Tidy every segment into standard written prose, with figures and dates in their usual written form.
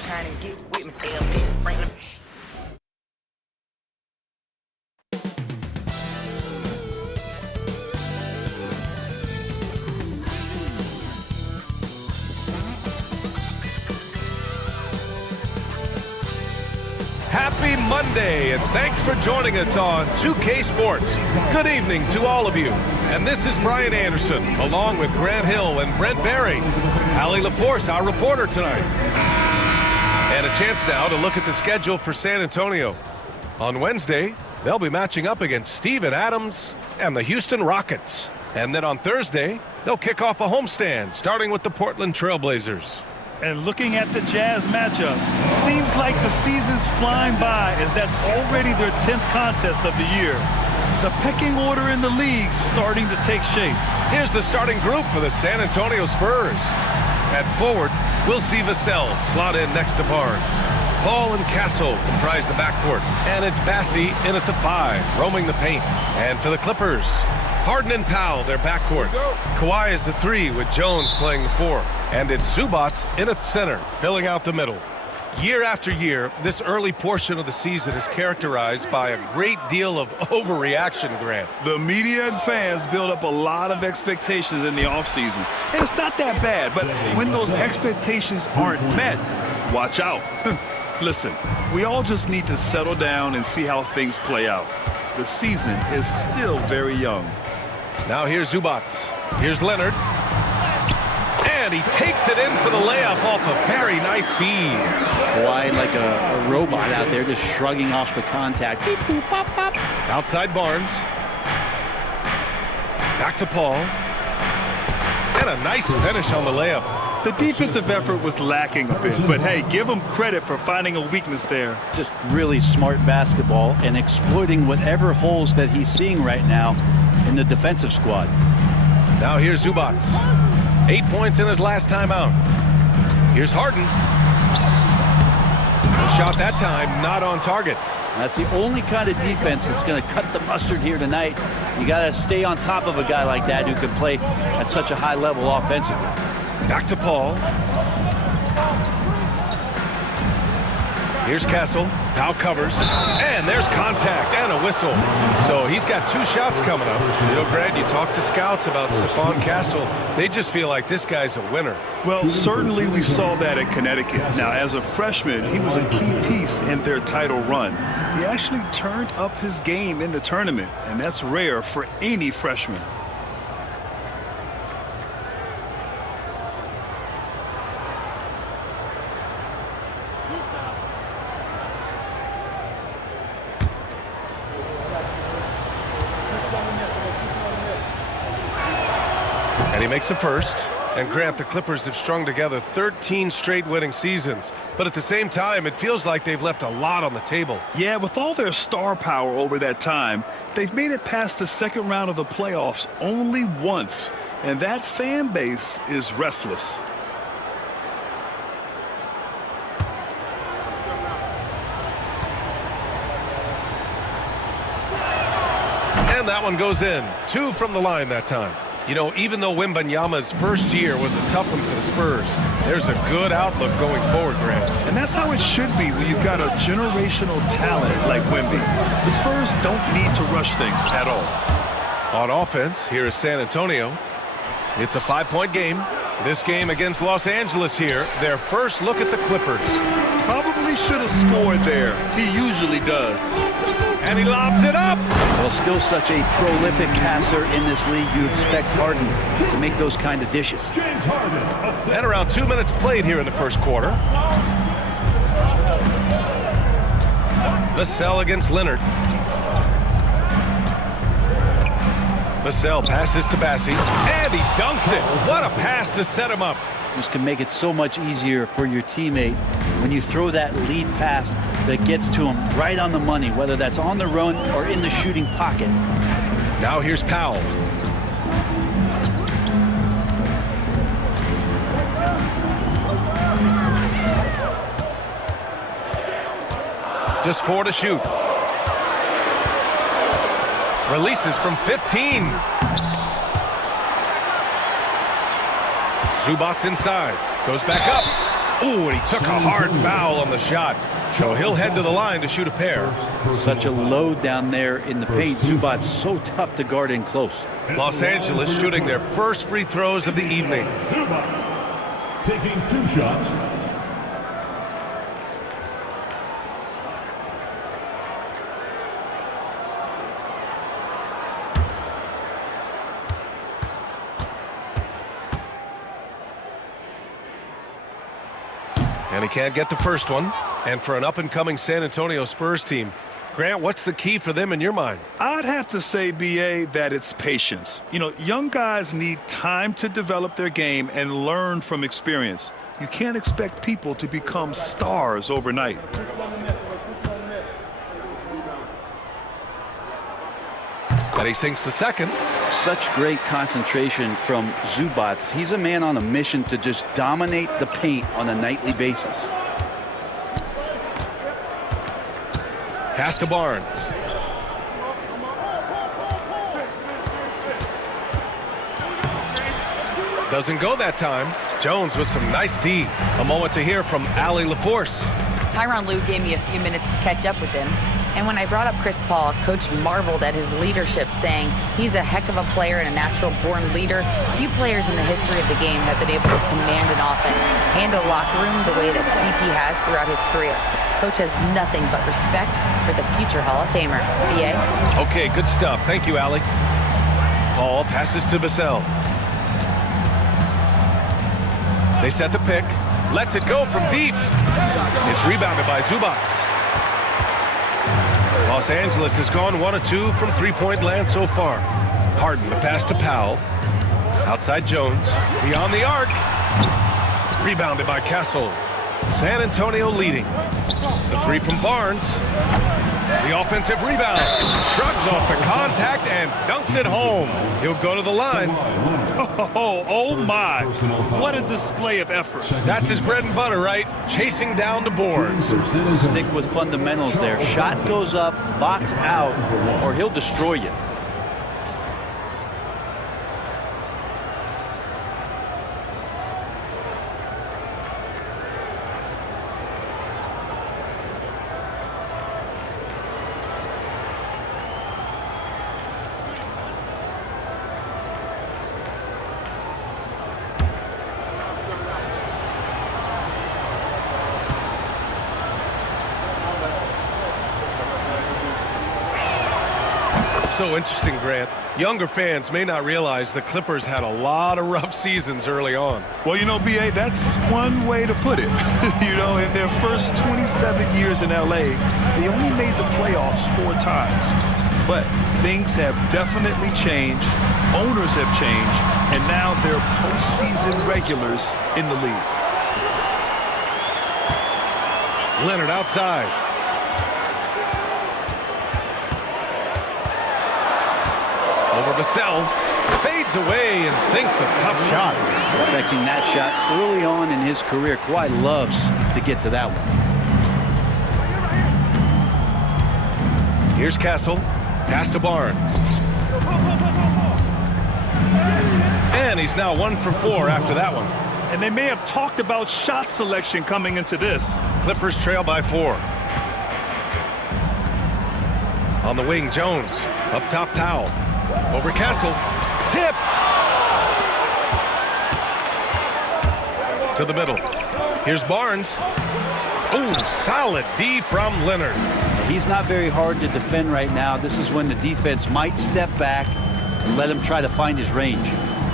trying to get with me. They'll pick Franklin. Happy Monday, and thanks for joining us on 2K Sports. Good evening to all of you. And this is Brian Anderson, along with Grant Hill and Brent Berry. Allie LaForce, our reporter tonight. And a chance now to look at the schedule for San Antonio. On Wednesday, they'll be matching up against Steven Adams and the Houston Rockets. And then on Thursday, they'll kick off a homestand, starting with the Portland Trailblazers. And looking at the Jazz matchup, seems like the season's flying by as that's already their 10th contest of the year. The pecking order in the league starting to take shape. Here's the starting group for the San Antonio Spurs. At forward, we'll see Vassell slot in next to Barnes. Paul and Castle comprise the backcourt, and it's Bassie in at the 5, roaming the paint. And for the Clippers, Harden and Powell, their backcourt. Kawhi is the 3 with Jones playing the 4. And it's Zubats in at center, filling out the middle. Year after year, this early portion of the season is characterized by a great deal of overreaction, Grant. The media and fans build up a lot of expectations in the offseason. And it's not that bad, but when those expectations aren't met, watch out. Listen, we all just need to settle down and see how things play out. The season is still very young. Now here's Zubats. Here's Leonard. And he takes it in for the layup off a very nice feed. Kawhi like a robot out there just shrugging off the contact. Beep, boop, pop, pop. Outside Barnes. Back to Paul. And a nice finish on the layup. The defensive effort was lacking a bit, but hey, give him credit for finding a weakness there. Just really smart basketball and exploiting whatever holes that he's seeing right now in the defensive squad. Now here's Zubats. 8 points in his last time out. Here's Harden. A shot that time, not on target. That's the only kind of defense that's going to cut the mustard here tonight. You got to stay on top of a guy like that who can play at such a high level offensively. Back to Paul. Here's Castle. Powell covers. And there's contact and a whistle. So he's got 2 shots coming up. You know, Grant, you talk to scouts about Stephon Castle. They just feel like this guy's a winner. Well, certainly we saw that in Connecticut. Now, as a freshman, he was a key piece in their title run. He actually turned up his game in the tournament, and that's rare for any freshman. And he makes a first. And Grant, the Clippers have strung together 13 straight winning seasons. But at the same time, it feels like they've left a lot on the table. Yeah, with all their star power over that time, they've made it past the second round of the playoffs only once. And that fan base is restless. And that one goes in. 2 from the line that time. You know, even though Wembanyama's first year was a tough one for the Spurs, there's a good outlook going forward, Grant. And that's how it should be when you've got a generational talent like Wemby. The Spurs don't need to rush things at all. On offense, here is San Antonio. It's a 5-point game. This game against Los Angeles here, their first look at the Clippers. Probably should have scored there. He usually does. And he lobs it up. Well, still such a prolific passer in this league. You expect Harden to make those kind of dishes. And around 2 minutes played here in the first quarter. Vassell against Leonard. Vassell passes to Bassie, and he dunks it. What a pass to set him up. This can make it so much easier for your teammate when you throw that lead pass that gets to him right on the money, whether that's on the run or in the shooting pocket. Now here's Powell. Just 4 to shoot. Releases from 15. Zubats inside. Goes back up. Ooh, and he took a hard foul on the shot. So he'll head to the line to shoot a pair. Such a load down there in the paint. Zubac's so tough to guard in close. Los Angeles shooting their first free throws of the evening. Zubac taking 2 shots. And he can't get the first one. And for an up-and-coming San Antonio Spurs team, Grant, what's the key for them in your mind? I'd have to say, B.A., that it's patience. You know, young guys need time to develop their game and learn from experience. You can't expect people to become stars overnight. And he sinks the second. Such great concentration from Zubac. He's a man on a mission to just dominate the paint on a nightly basis. Pass to Barnes. Doesn't go that time. Jones with some nice D. A moment to hear from Allie LaForce. Tyronn Lue gave me a few minutes to catch up with him. And when I brought up Chris Paul, Coach marveled at his leadership, saying he's a heck of a player and a natural-born leader. Few players in the history of the game have been able to command an offense and a locker room the way that CP has throughout his career. Coach has nothing but respect for the future Hall of Famer. B.A.? Okay, good stuff. Thank you, Allie. Paul passes to Vassell. They set the pick. Lets it go from deep. It's rebounded by Zubac. Los Angeles has gone 1 of 2 from three-point land so far. Harden, the pass to Powell. Outside Jones. Beyond the arc. Rebounded by Castle. San Antonio leading. The three from Barnes. The offensive rebound. Shrugs off the contact and dunks it home. He'll go to the line. Oh my. What a display of effort. That's his bread and butter, right? Chasing down the boards. Stick with fundamentals there. Shot goes up, box out, or he'll destroy you. So interesting, Grant. Younger fans may not realize the Clippers had a lot of rough seasons early on. Well, you know, B.A., that's one way to put it. You know, in their first 27 years in L.A., they only made the playoffs 4 times. But things have definitely changed. Owners have changed. And now they're postseason regulars in the league. Leonard outside. Over Vassell, fades away and sinks a tough shot. Perfecting that shot early on in his career. Kawhi loves to get to that one. Here's Castle, pass to Barnes. And he's now 1 for 4 after that one. And they may have talked about shot selection coming into this. Clippers trail by 4. On the wing, Jones. Up top, Powell. Over Castle. Tipped. To the middle. Here's Barnes. Ooh, solid D from Leonard. He's not very hard to defend right now. This is when the defense might step back and let him try to find his range.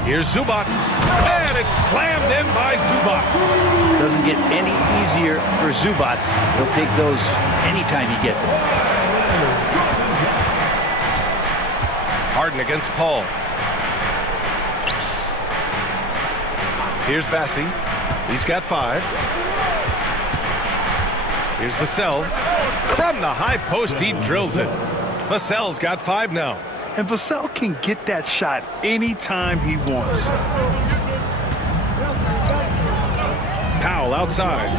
Here's Zubac. And it's slammed in by Zubac. Doesn't get any easier for Zubac. He'll take those anytime he gets it. Harden against Paul. Here's Bassi. He's got 5. Here's Vassell. From the high post, he drills it. Vassell's got 5 now. And Vassell can get that shot anytime he wants. Powell outside.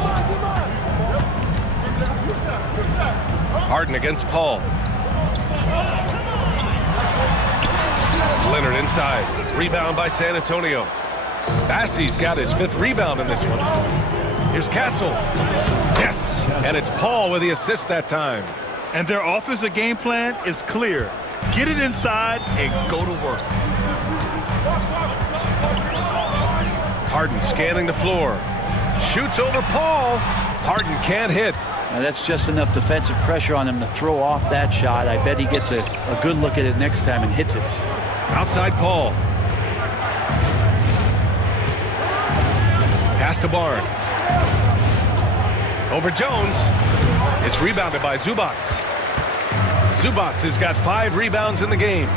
Harden against Paul. Leonard inside. Rebound by San Antonio. Bassi's got his 5th rebound in this one. Here's Castle. Yes, and it's Paul with the assist that time. And their offensive game plan is clear. Get it inside and go to work. Harden scanning the floor. Shoots over Paul. Harden can't hit. Now that's just enough defensive pressure on him to throw off that shot. I bet he gets a good look at it next time and hits it. Outside Paul. Pass to Barnes. Over Jones. It's rebounded by Zubats. Zubats has got 5 rebounds in the game.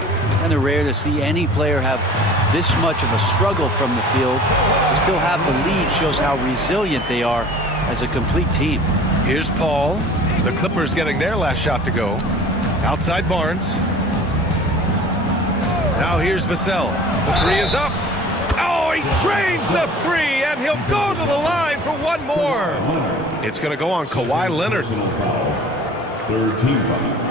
Kind of rare to see any player have this much of a struggle from the field. To still have the lead shows how resilient they are as a complete team. Here's Paul. The Clippers getting their last shot to go. Outside Barnes. Now here's Vassell. The 3 is up. Oh, he drains the 3, and he'll go to the line for one more. It's going to go on Kawhi Leonard. Third team foul.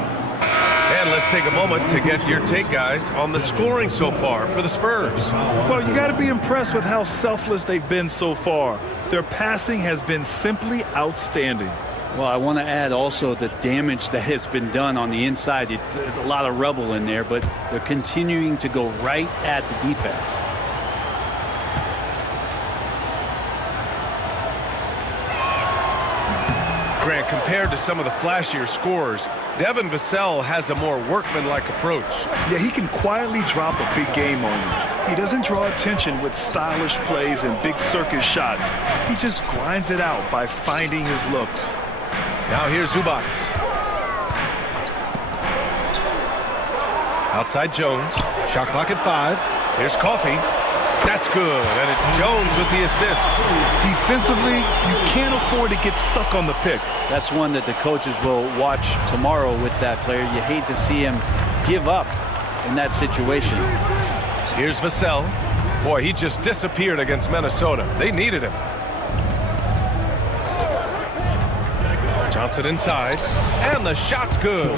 And let's take a moment to get your take, guys, on the scoring so far for the Spurs. Well, you got to be impressed with how selfless they've been so far. Their passing has been simply outstanding. Well, I want to add also the damage that has been done on the inside. It's a lot of rubble in there, but they're continuing to go right at the defense. Grant, compared to some of the flashier scorers, Devin Vassell has a more workmanlike approach. Yeah, he can quietly drop a big game on you. He doesn't draw attention with stylish plays and big circus shots. He just grinds it out by finding his looks. Now here's Zubats. Outside Jones. Shot clock at 5. Here's Coffey. That's good, and it's Jones with the assist. Defensively, you can't afford to get stuck on the pick. That's one that the coaches will watch tomorrow with that player. You hate to see him give up in that situation. Here's Vassell. Boy, he just disappeared against Minnesota. They needed him. Johnson inside, and the shot's good.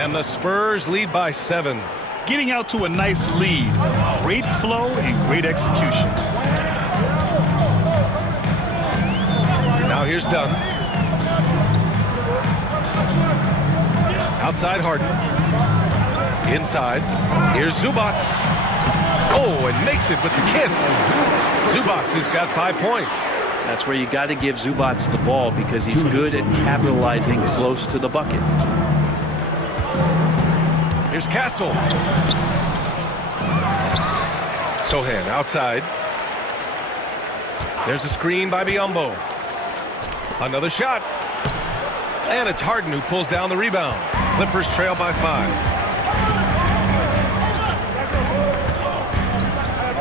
And the Spurs lead by 7. Getting out to a nice lead. Great flow and great execution. Now here's Dunn. Outside Harden. Inside. Here's Zubats. Oh, and makes it with the kiss. Zubats has got 5 points. That's where you got to give Zubats the ball because he's good at capitalizing close to the bucket. Here's Castle. Sohan outside. There's a screen by Biyombo. Another shot. And it's Harden who pulls down the rebound. Clippers trail by 5.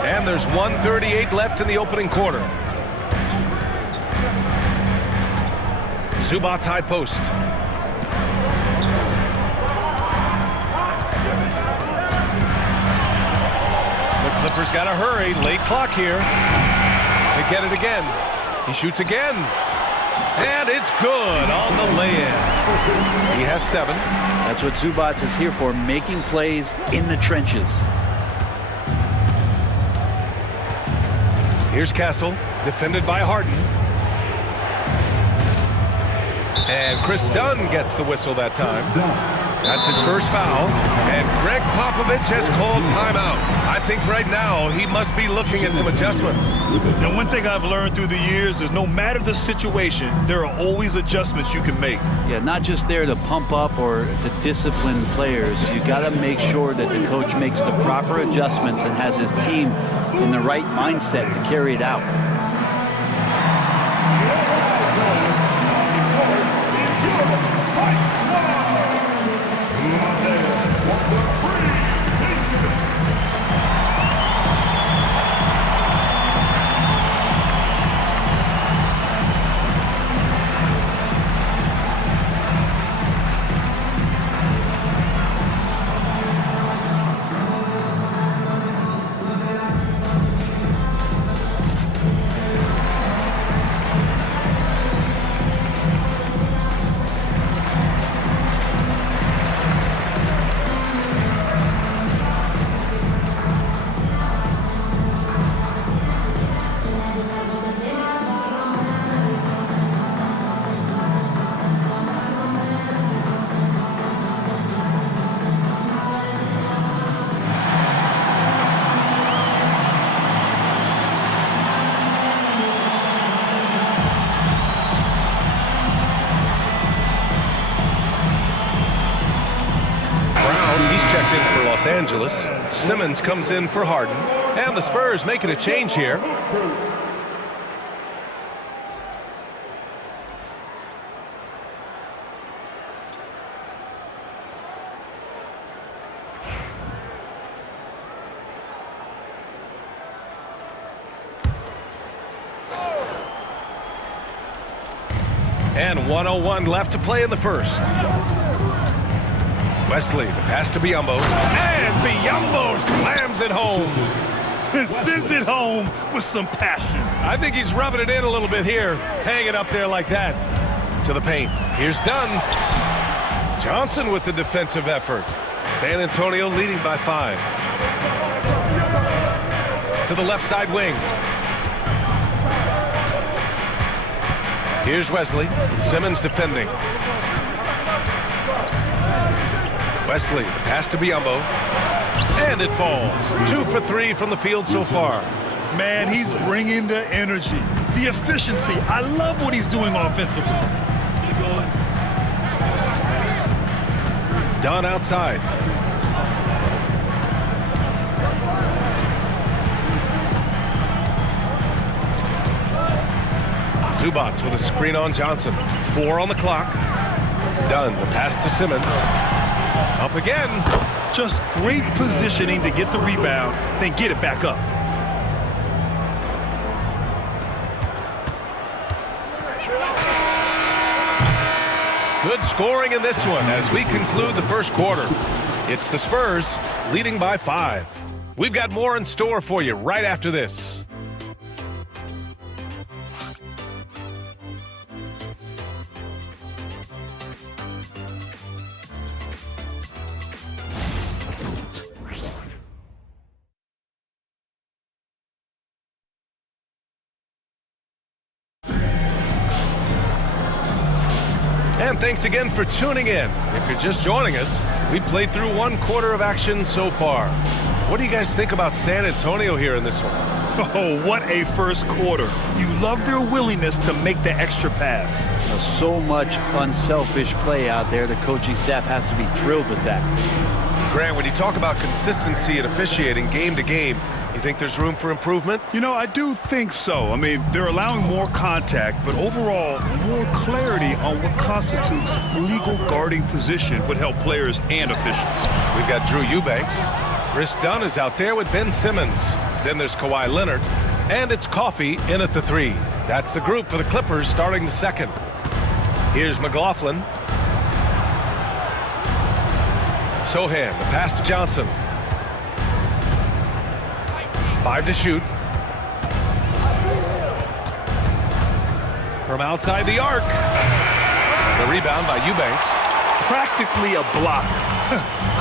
And there's 1:38 left in the opening quarter. Zubats high post. Clippers got to hurry. Late clock here. They get it again. He shoots again. And it's good on the lay-in. He has 7. That's what Zubats is here for, making plays in the trenches. Here's Castle, defended by Harden. And Chris Dunn gets the whistle that time. That's his first foul. And Greg Popovich has called timeout. I think right now he must be looking at some adjustments. And one thing I've learned through the years is no matter the situation, there are always adjustments you can make. Yeah, not just there to pump up or to discipline players. You got to make sure that the coach makes the proper adjustments and has his team in the right mindset to carry it out. Los Angeles. Simmons comes in for Harden. And the Spurs making a change here. And 1:01 left to play in the first. Wesley, the pass to Biyombo. And Biyombo slams it home. Sends it home with some passion. I think he's rubbing it in a little bit here. Hang it up there like that. To the paint. Here's Dunn. Johnson with the defensive effort. San Antonio leading by 5. To the left side wing. Here's Wesley. Simmons defending. Wesley, the pass to Biyombo. And it falls. 2 for 3 from the field so far. Man, he's bringing the energy, the efficiency. I love what he's doing offensively. Dunn outside. Zubats with a screen on Johnson. 4 on the clock. Dunn, the pass to Simmons. Up again. Just great positioning to get the rebound, then get it back up. Good scoring in this one as we conclude the first quarter. It's the Spurs leading by 5. We've got more in store for you right after this. And thanks again for tuning in. If you're just joining us, we played through 1 quarter of action so far. What do you guys think about San Antonio here in this one? Oh, what a first quarter. You love their willingness to make the extra pass. So much unselfish play out there. The coaching staff has to be thrilled with that. Grant, when you talk about consistency and officiating game to game, you think there's room for improvement? You know, I do think so. I mean, they're allowing more contact, but overall, more clarity on what constitutes legal guarding position would help players and officials. We've got Drew Eubanks. Chris Dunn is out there with Ben Simmons. Then there's Kawhi Leonard. And it's Coffey in at the 3. That's the group for the Clippers starting the second. Here's McLaughlin. Sohan, the pass to Johnson. 5 to shoot. From outside the arc. The rebound by Eubanks. Practically a block.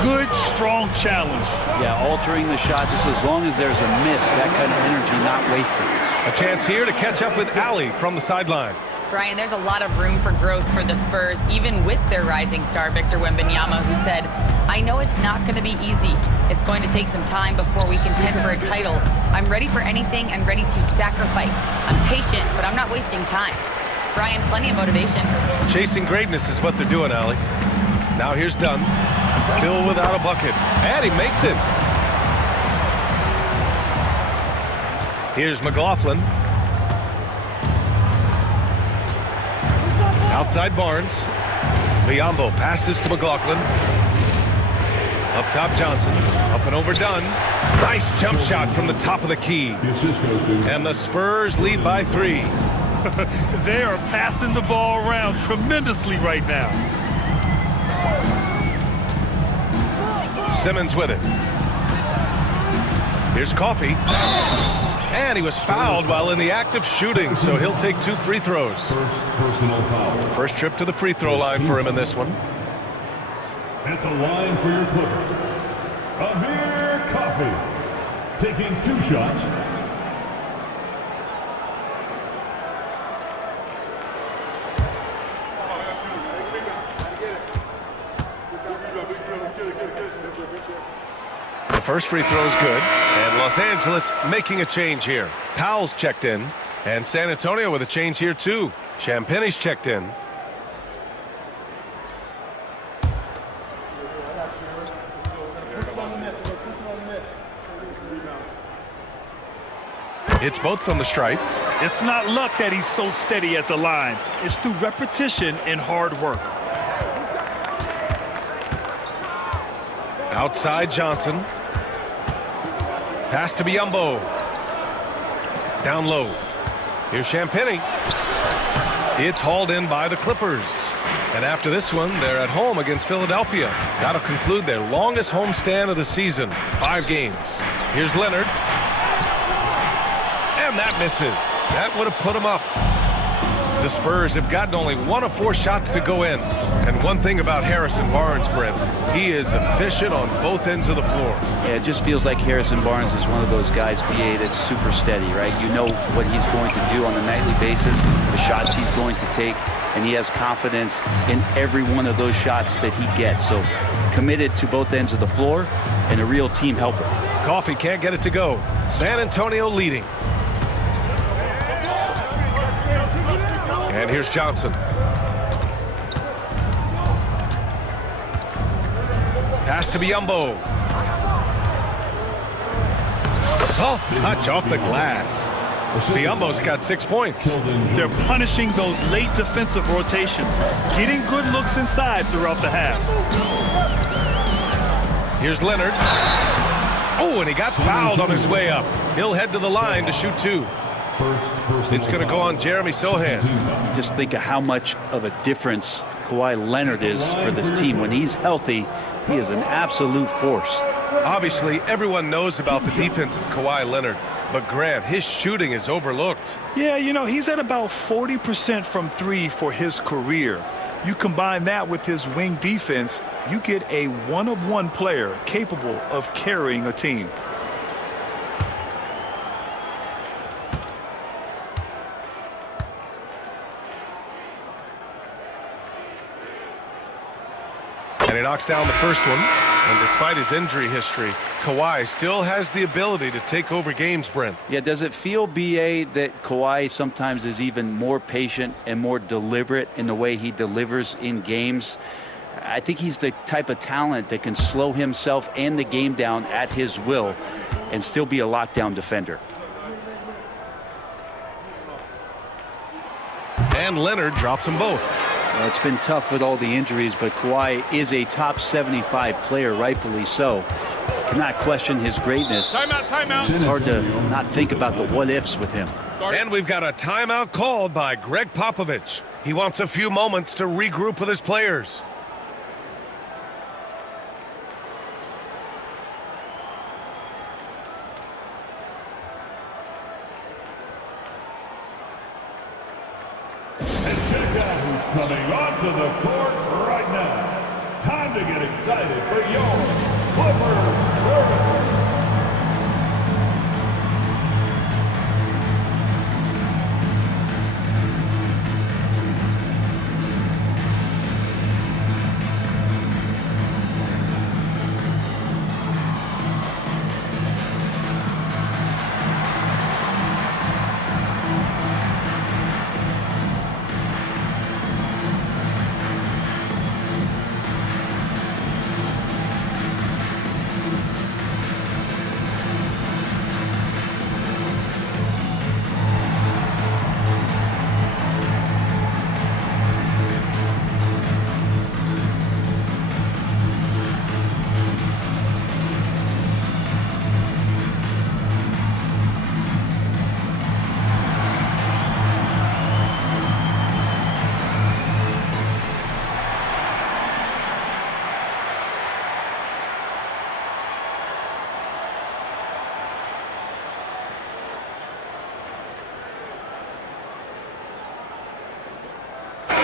Good, strong challenge. Yeah, altering the shot just as long as there's a miss. That kind of energy not wasted. A chance here to catch up with Allie from the sideline. Brian, there's a lot of room for growth for the Spurs, even with their rising star, Victor Wembanyama, who said, "I know it's not going to be easy. It's going to take some time before we contend for a title. I'm ready for anything and ready to sacrifice. I'm patient, but I'm not wasting time." Brian, plenty of motivation. Chasing greatness is what they're doing, Allie. Now here's Dunn. Still without a bucket. And he makes it. Here's McLaughlin. Outside Barnes. Biyombo passes to McLaughlin. Up top Johnson. Up and over Dunn. Nice jump shot from the top of the key. And the Spurs lead by 3. They are passing the ball around tremendously right now. Simmons with it. Here's Coffey. And he was fouled while in the act of shooting, so he'll take 2 free throws. Personal foul. First trip to the free throw line for him in this one. At the line for your Clippers, Amir Coffey, taking 2 shots. The first free throw is good, and Los Angeles making a change here. Powell's checked in, and San Antonio with a change here too. Champagne's checked in. It's both from the stripe. It's not luck that he's so steady at the line. It's through repetition and hard work. Outside Johnson. Pass to Biyombo. Down low. Here's Champagnie. It's hauled in by the Clippers. And after this one, they're at home against Philadelphia. That'll conclude their longest homestand of the season, 5 games. Here's Leonard. And that misses. That would have put them up. The Spurs have gotten only 1 of 4 shots to go in. And one thing about Harrison Barnes, Brent, he is efficient on both ends of the floor. Yeah, it just feels like Harrison Barnes is one of those guys, BA, that's super steady, right? You know what he's going to do on a nightly basis, the shots he's going to take, and he has confidence in every one of those shots that he gets. So committed to both ends of the floor and a real team helper. Coffee can't get it to go. San Antonio leading. And here's Johnson. Pass to Biyombo. Soft touch off the glass. Biyombo's got 6 points. They're punishing those late defensive rotations, getting good looks inside throughout the half. Here's Leonard. Oh, and he got fouled on his way up. He'll head to the line to shoot 2. It's going to go on Jeremy Sohan. Just think of how much of a difference Kawhi Leonard is for this team. When he's healthy, he is an absolute force. Obviously, everyone knows about the defense of Kawhi Leonard, but Grant, his shooting is overlooked. Yeah, you know, he's at about 40% from 3 for his career. You combine that with his wing defense, you get a one-of-one player capable of carrying a team. And he knocks down the first one. And despite his injury history, Kawhi still has the ability to take over games, Brent. Yeah, does it feel, BA, that Kawhi sometimes is even more patient and more deliberate in the way he delivers in games? I think he's the type of talent that can slow himself and the game down at his will and still be a lockdown defender. And Leonard drops them both. Well, it's been tough with all the injuries, but Kawhi is a top 75 player, rightfully so. Cannot question his greatness. Timeout. It's hard to not think about the what-ifs with him. And we've got a timeout called by Greg Popovich. He wants a few moments to regroup with his players. Coming onto the court right now. Time to get excited for your Clippers.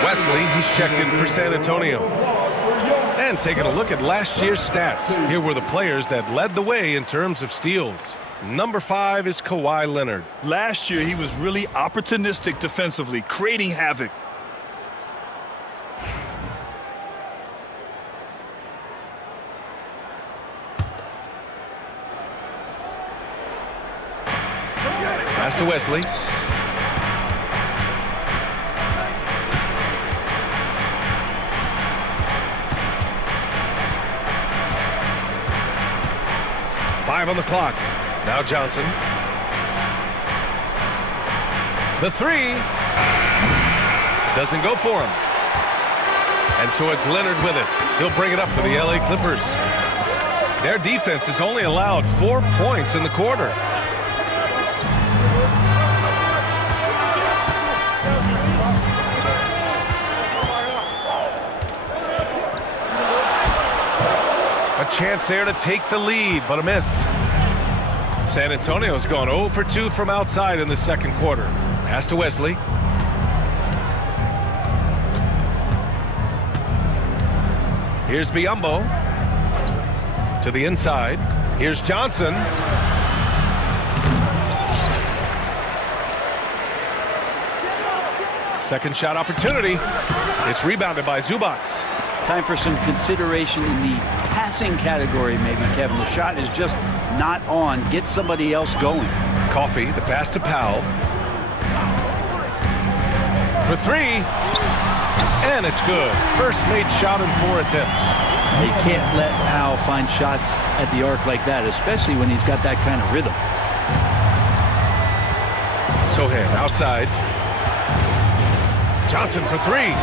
Wesley, he's checked in for San Antonio. And taking a look at last year's stats. Here were the players that led the way in terms of steals. Number 5 is Kawhi Leonard. Last year, he was really opportunistic defensively, creating havoc. Pass to Wesley. On the clock. Now Johnson. The three doesn't go for him. And so it's Leonard with it. He'll bring it up for the LA Clippers. Their defense has only allowed 4 points in the quarter. A chance there to take the lead, but a miss. San Antonio's gone 0 for 2 from outside in the second quarter. Pass to Wesley. Here's Biyombo. To the inside. Here's Johnson. Second shot opportunity. It's rebounded by Zubac. Time for some consideration in the passing category, maybe, Kevin. The shot is just not on. Get somebody else going. Coffey, the pass to Powell. For three. And it's good. First made shot in 4 attempts. You can't let Powell find shots at the arc like that, especially when he's got that kind of rhythm. Sohan outside. Johnson for three.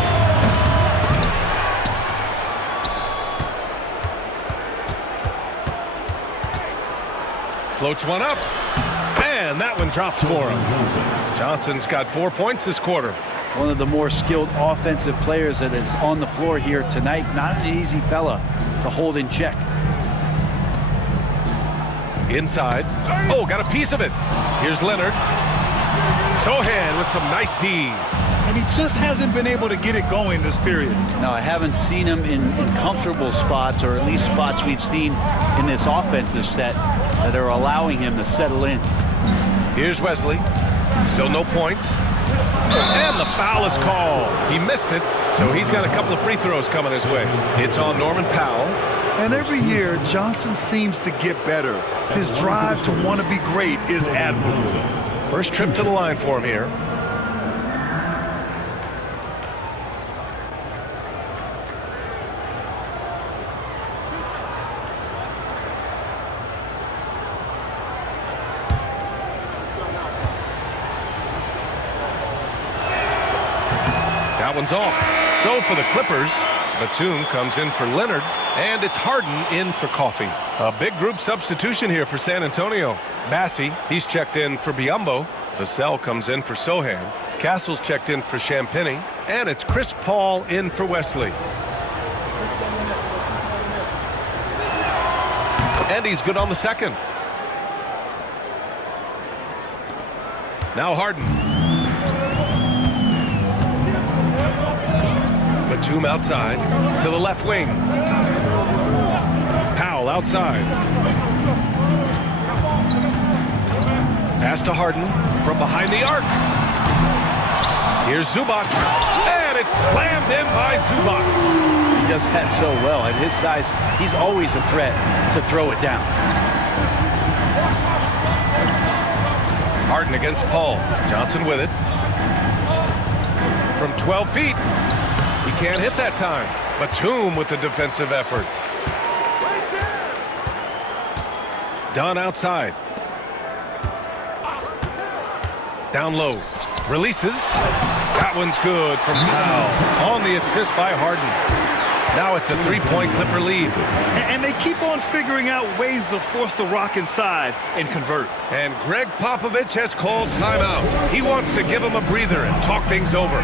Floats one up. And that one drops for him. Johnson's got 4 points this quarter. One of the more skilled offensive players that is on the floor here tonight. Not an easy fella to hold in check. Inside. Oh, got a piece of it. Here's Leonard. Sohan with some nice D. And he just hasn't been able to get it going this period. No, I haven't seen him in comfortable spots, or at least spots we've seen in this offensive set that are allowing him to settle in. Here's Wesley. Still no points. And the foul is called. He missed it, so he's got a couple of free throws coming his way. It's on Norman Powell. And every year, Johnson seems to get better. His drive to want to be great is admirable. First trip to the line for him here. That one's off. So for the Clippers, Batum comes in for Leonard, and it's Harden in for Coffey. A big group substitution here for San Antonio. Bassi, he's checked in for Biyombo. Vassell comes in for Sohan. Castle's checked in for Champagny. And it's Chris Paul in for Wesley. And he's good on the second. Now Harden. Batum outside to the left wing. Powell outside. Pass to Harden from behind the arc. Here's Zubac. And it's slammed in by Zubac. He does that so well. At his size, he's always a threat to throw it down. Harden against Paul. Johnson with it. From 12 feet. He can't hit that time. Batum with the defensive effort. Dunn outside. Down low. Releases. That one's good from Powell. On the assist by Harden. Now it's a three-point Clipper lead. And they keep on figuring out ways to force the rock inside and convert. And Greg Popovich has called timeout. He wants to give him a breather and talk things over.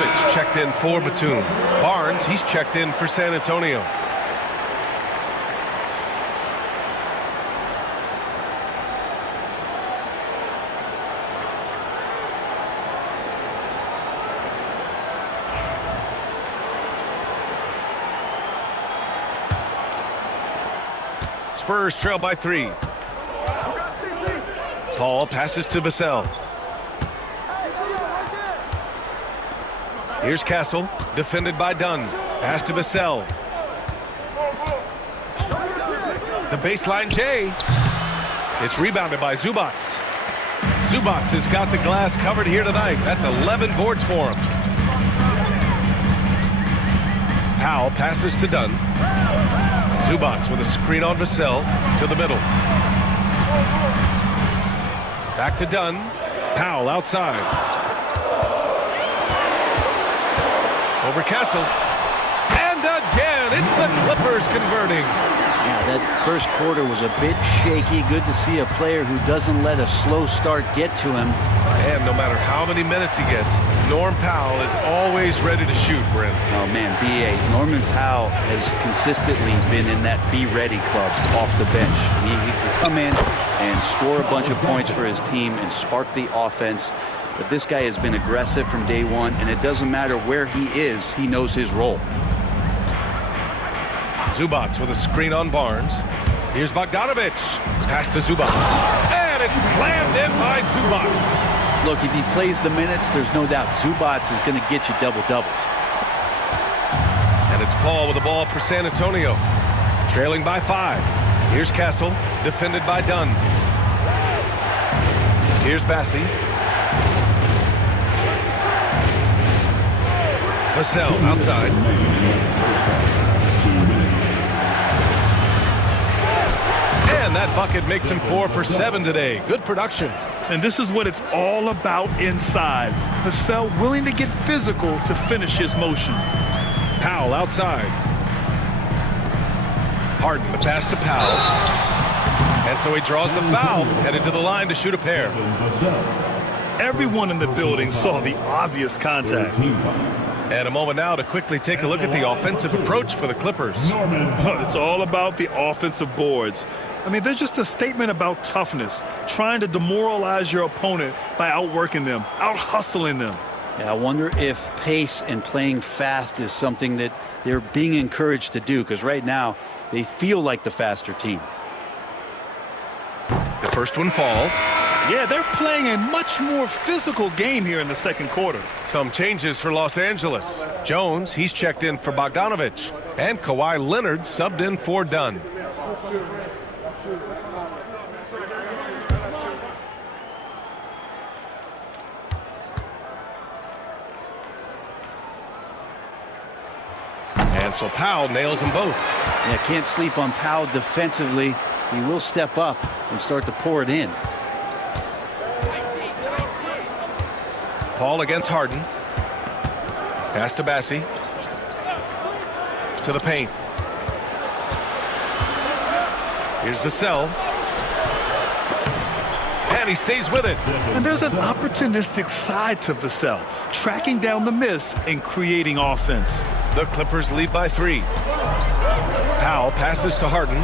Bogdanovich checked in for Batum. Barnes, he's checked in for San Antonio. Spurs trail by 3. Paul passes to Vassell. Here's Castle, defended by Dunn. Pass to Vassell. The baseline J. It's rebounded by Zubac. Zubac has got the glass covered here tonight. That's 11 boards for him. Powell passes to Dunn. Zubac with a screen on Vassell to the middle. Back to Dunn. Powell outside. Over Castle. And again, it's the Clippers converting. Yeah, that first quarter was a bit shaky. Good to see a player who doesn't let a slow start get to him. And no matter how many minutes he gets, Norm Powell is always ready to shoot, Brent. Oh, man, B.A. Norman Powell has consistently been in that be-ready club off the bench. He can come in and score a bunch of points for his team and spark the offense. But this guy has been aggressive from day one, and it doesn't matter where he is, he knows his role. Zubac with a screen on Barnes. Here's Bogdanovich. Pass to Zubac. And it's slammed in by Zubac. Look, if he plays the minutes, there's no doubt Zubac is going to get you double-doubles. And it's Paul with the ball for San Antonio. Trailing by 5. Here's Castle, defended by Dunn. Here's Bassi. Vassell outside. And that bucket makes him 4 for 7 today. Good production. And this is what it's all about inside. Vassell willing to get physical to finish his motion. Powell outside. Harden, the pass to Powell. And so he draws the foul, headed to the line to shoot a pair. Everyone in the building saw the obvious contact. And a moment now to quickly take a look at the offensive approach for the Clippers. It's all about the offensive boards. I mean, they're just a statement about toughness, trying to demoralize your opponent by outworking them, out-hustling them. Yeah, I wonder if pace and playing fast is something that they're being encouraged to do, because right now they feel like the faster team. The first one falls. Yeah, they're playing a much more physical game here in the second quarter. Some changes for Los Angeles. Jones, he's checked in for Bogdanovich. And Kawhi Leonard subbed in for Dunn. And so Powell nails them both. Yeah, can't sleep on Powell defensively. He will step up and start to pour it in. Paul against Harden. Pass to Bassi. To the paint. Here's Vassell. And he stays with it. And there's an opportunistic side to Vassell, tracking down the miss and creating offense. The Clippers lead by 3. Powell passes to Harden.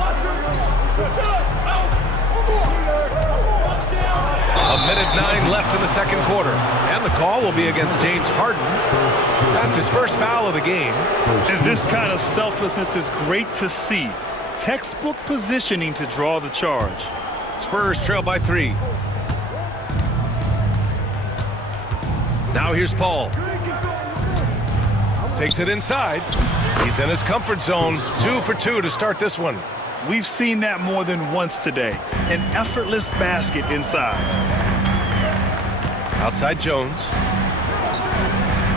A minute 9 left in the second quarter. And the call will be against James Harden. That's his first foul of the game. And this kind of selflessness is great to see. Textbook positioning to draw the charge. Spurs trail by 3. Now here's Paul. Takes it inside. He's in his comfort zone. 2 for 2 to start this one. We've seen that more than once today. An effortless basket inside. Outside Jones.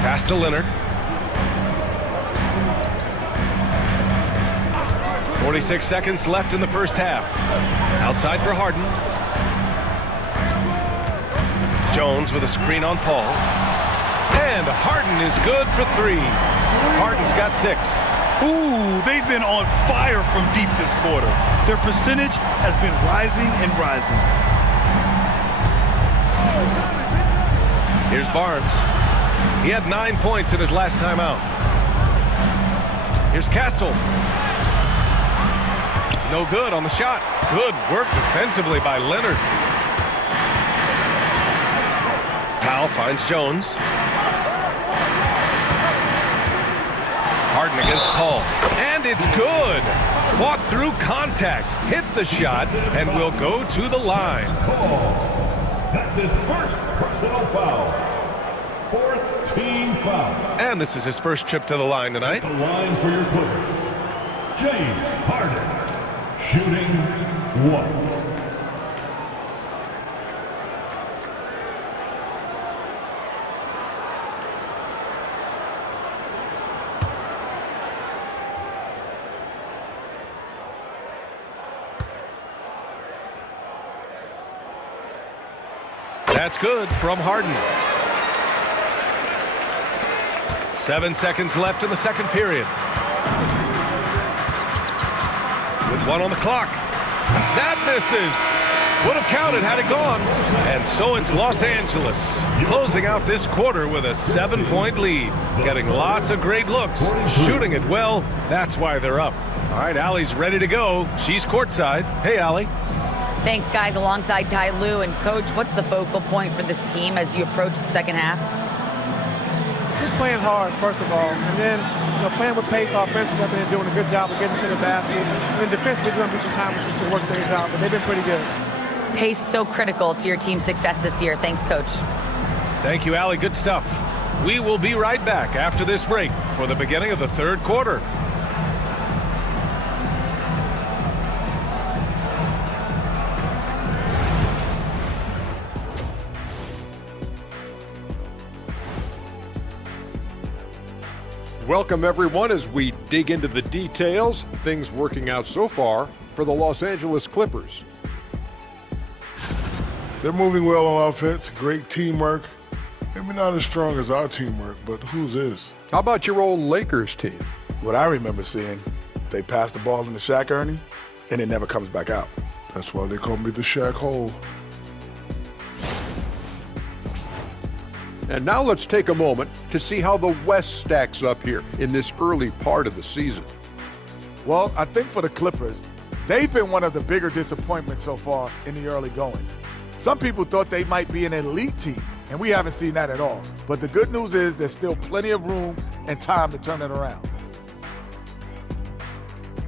Pass to Leonard. 46 seconds left in the first half. Outside for Harden. Jones with a screen on Paul. And Harden is good for 3. Harden's got 6. Ooh, they've been on fire from deep this quarter. Their percentage has been rising and rising. Here's Barnes. He had 9 points in his last time out. Here's Castle. No good on the shot. Good work defensively by Leonard. Powell finds Jones. Harden against Paul. And it's good. Fought through contact. Hit the shot and will go to the line. That's his first personal foul. 4th team foul. And this is his first trip to the line tonight. The line for your Clippers. James Harden. Shooting 1. That's good from Harden. 7 seconds left in the second period. With 1 on the clock. That misses. Would have counted had it gone. And so it's Los Angeles closing out this quarter with a 7-point lead. Getting lots of great looks. Shooting it well. That's why they're up. All right, Allie's ready to go. She's courtside. Hey, Allie. Thanks, guys, alongside Ty Lue. And, Coach, what's the focal point for this team as you approach the second half? Just playing hard, first of all. And then, playing with pace offensively. They've been doing a good job of getting to the basket. And then defensively, there's going to be some time to work things out. But they've been pretty good. Pace so critical to your team's success this year. Thanks, Coach. Thank you, Allie. Good stuff. We will be right back after this break for the beginning of the third quarter. Welcome, everyone, as we dig into the details. Things working out so far for the Los Angeles Clippers. They're moving well on offense, great teamwork. Maybe not as strong as our teamwork, but whose is? How about your old Lakers team? What I remember seeing, they pass the ball into Shaq Ernie, and it never comes back out. That's why they call me the Shaq Hole. And now let's take a moment to see how the West stacks up here in this early part of the season. Well, I think for the Clippers, they've been one of the bigger disappointments so far in the early goings. Some people thought they might be an elite team, and we haven't seen that at all. But the good news is there's still plenty of room and time to turn it around.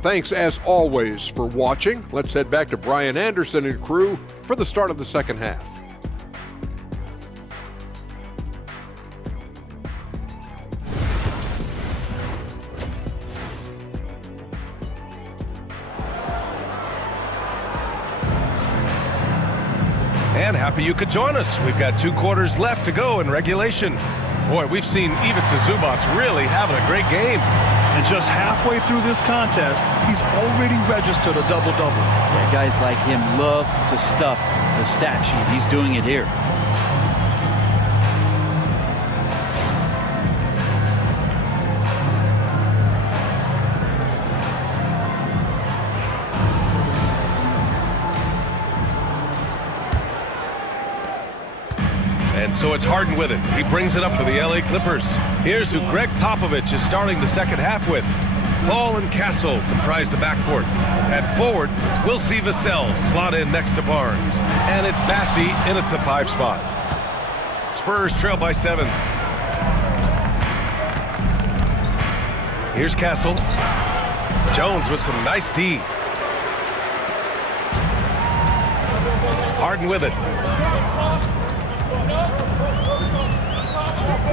Thanks, as always, for watching. Let's head back to Brian Anderson and crew for the start of the second half. And happy you could join us. We've got 2 quarters left to go in regulation. Boy, we've seen Ivica Zubac's really having a great game. And just halfway through this contest, he's already registered a double-double. Yeah, guys like him love to stuff the stat sheet. He's doing it here. And so it's Harden with it. He brings it up for the LA Clippers. Here's who Greg Popovich is starting the second half with. Paul and Castle comprise the backcourt. At forward, we'll see Vassell slot in next to Barnes. And it's Bassey in at the 5 spot. Spurs trail by 7. Here's Castle. Jones with some nice D. Harden with it.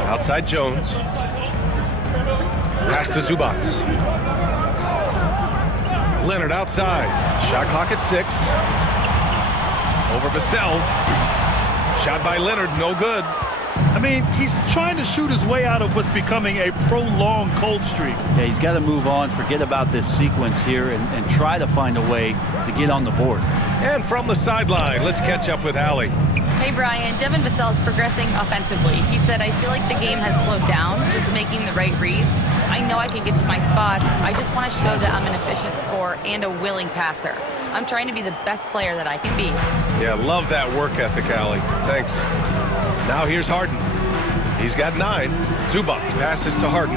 Outside Jones. Pass to Zubac. Leonard outside. Shot clock at 6. Over Vassell. Shot by Leonard, no good. I mean, he's trying to shoot his way out of what's becoming a prolonged cold streak. Yeah, he's got to move on, forget about this sequence here, and try to find a way to get on the board. And from the sideline, let's catch up with Allie. Hey, Brian. Devin Vassell is progressing offensively. He said, I feel like the game has slowed down, just making the right reads. I know I can get to my spots. I just want to show that I'm an efficient scorer and a willing passer. I'm trying to be the best player that I can be. Yeah, love that work ethic, Allie. Thanks. Now here's Harden. He's got 9. Zubac passes to Harden.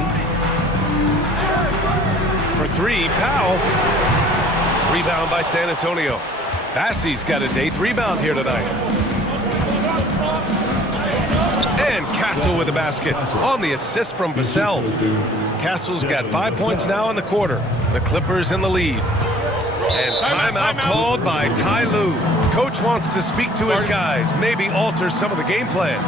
For 3, Powell. Rebound by San Antonio. Bassey's got his 8th rebound here tonight. And Castle with a basket on the assist from Vassell. Castle's got 5 points now in the quarter. The Clippers in the lead. And timeout called by Ty Lue. Coach wants to speak to his guys, maybe alter some of the game plan.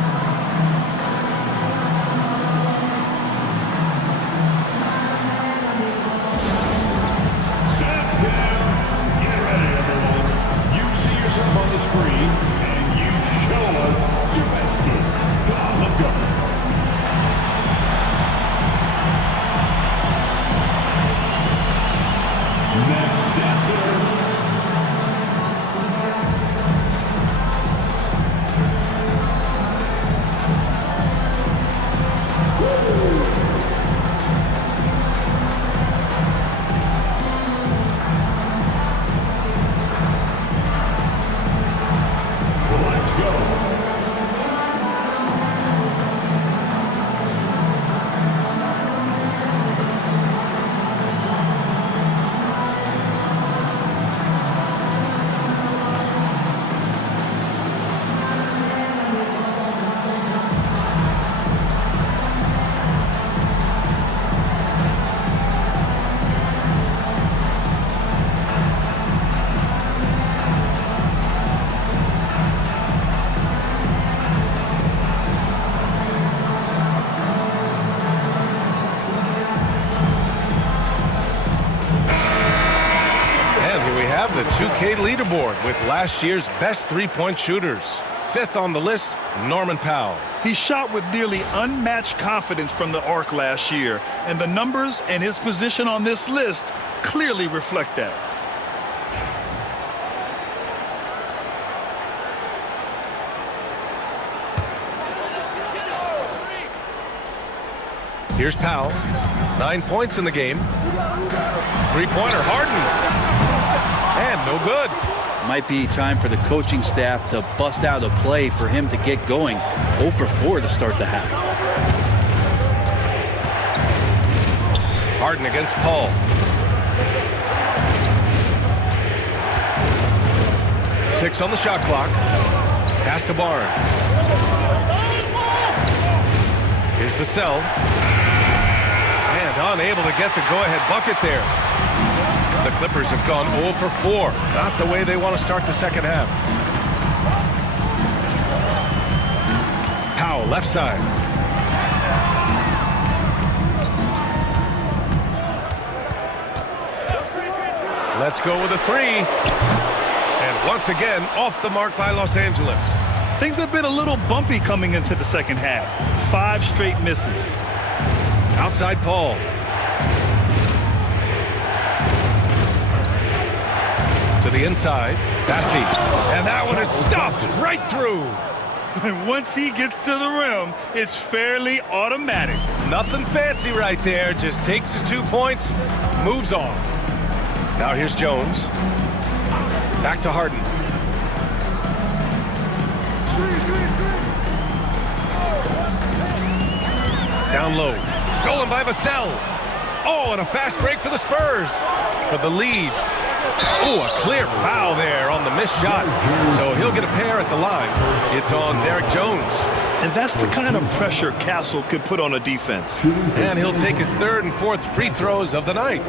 The 2K leaderboard with last year's best three-point shooters. 5th on the list, Norman Powell. He shot with nearly unmatched confidence from the arc last year, and the numbers and his position on this list clearly reflect that. Here's Powell. 9 points in the game. Three-pointer, Harden. And no good. Might be time for the coaching staff to bust out a play for him to get going. 0 for 4 to start the half. Harden against Paul. Six on the shot clock. Pass to Barnes. Here's Vassell. And unable to get the go-ahead bucket there. The Clippers have gone 0 for 4. Not the way they want to start the second half. Powell, left side. Let's go with a 3. And once again, off the mark by Los Angeles. Things have been a little bumpy coming into the second half. 5 straight misses. Outside Paul. To the inside, Bassey, and that one is stuffed right through. And once he gets to the rim, it's fairly automatic. Nothing fancy right there, just takes his 2 points, moves on. Now here's Jones. Back to Harden. Down low, stolen by Vassell. Oh, and a fast break for the Spurs for the lead. Oh, a clear foul there on the missed shot. So he'll get a pair at the line. It's on Derek Jones. And that's the kind of pressure Castle could put on a defense. And he'll take his 3rd and 4th free throws of the night.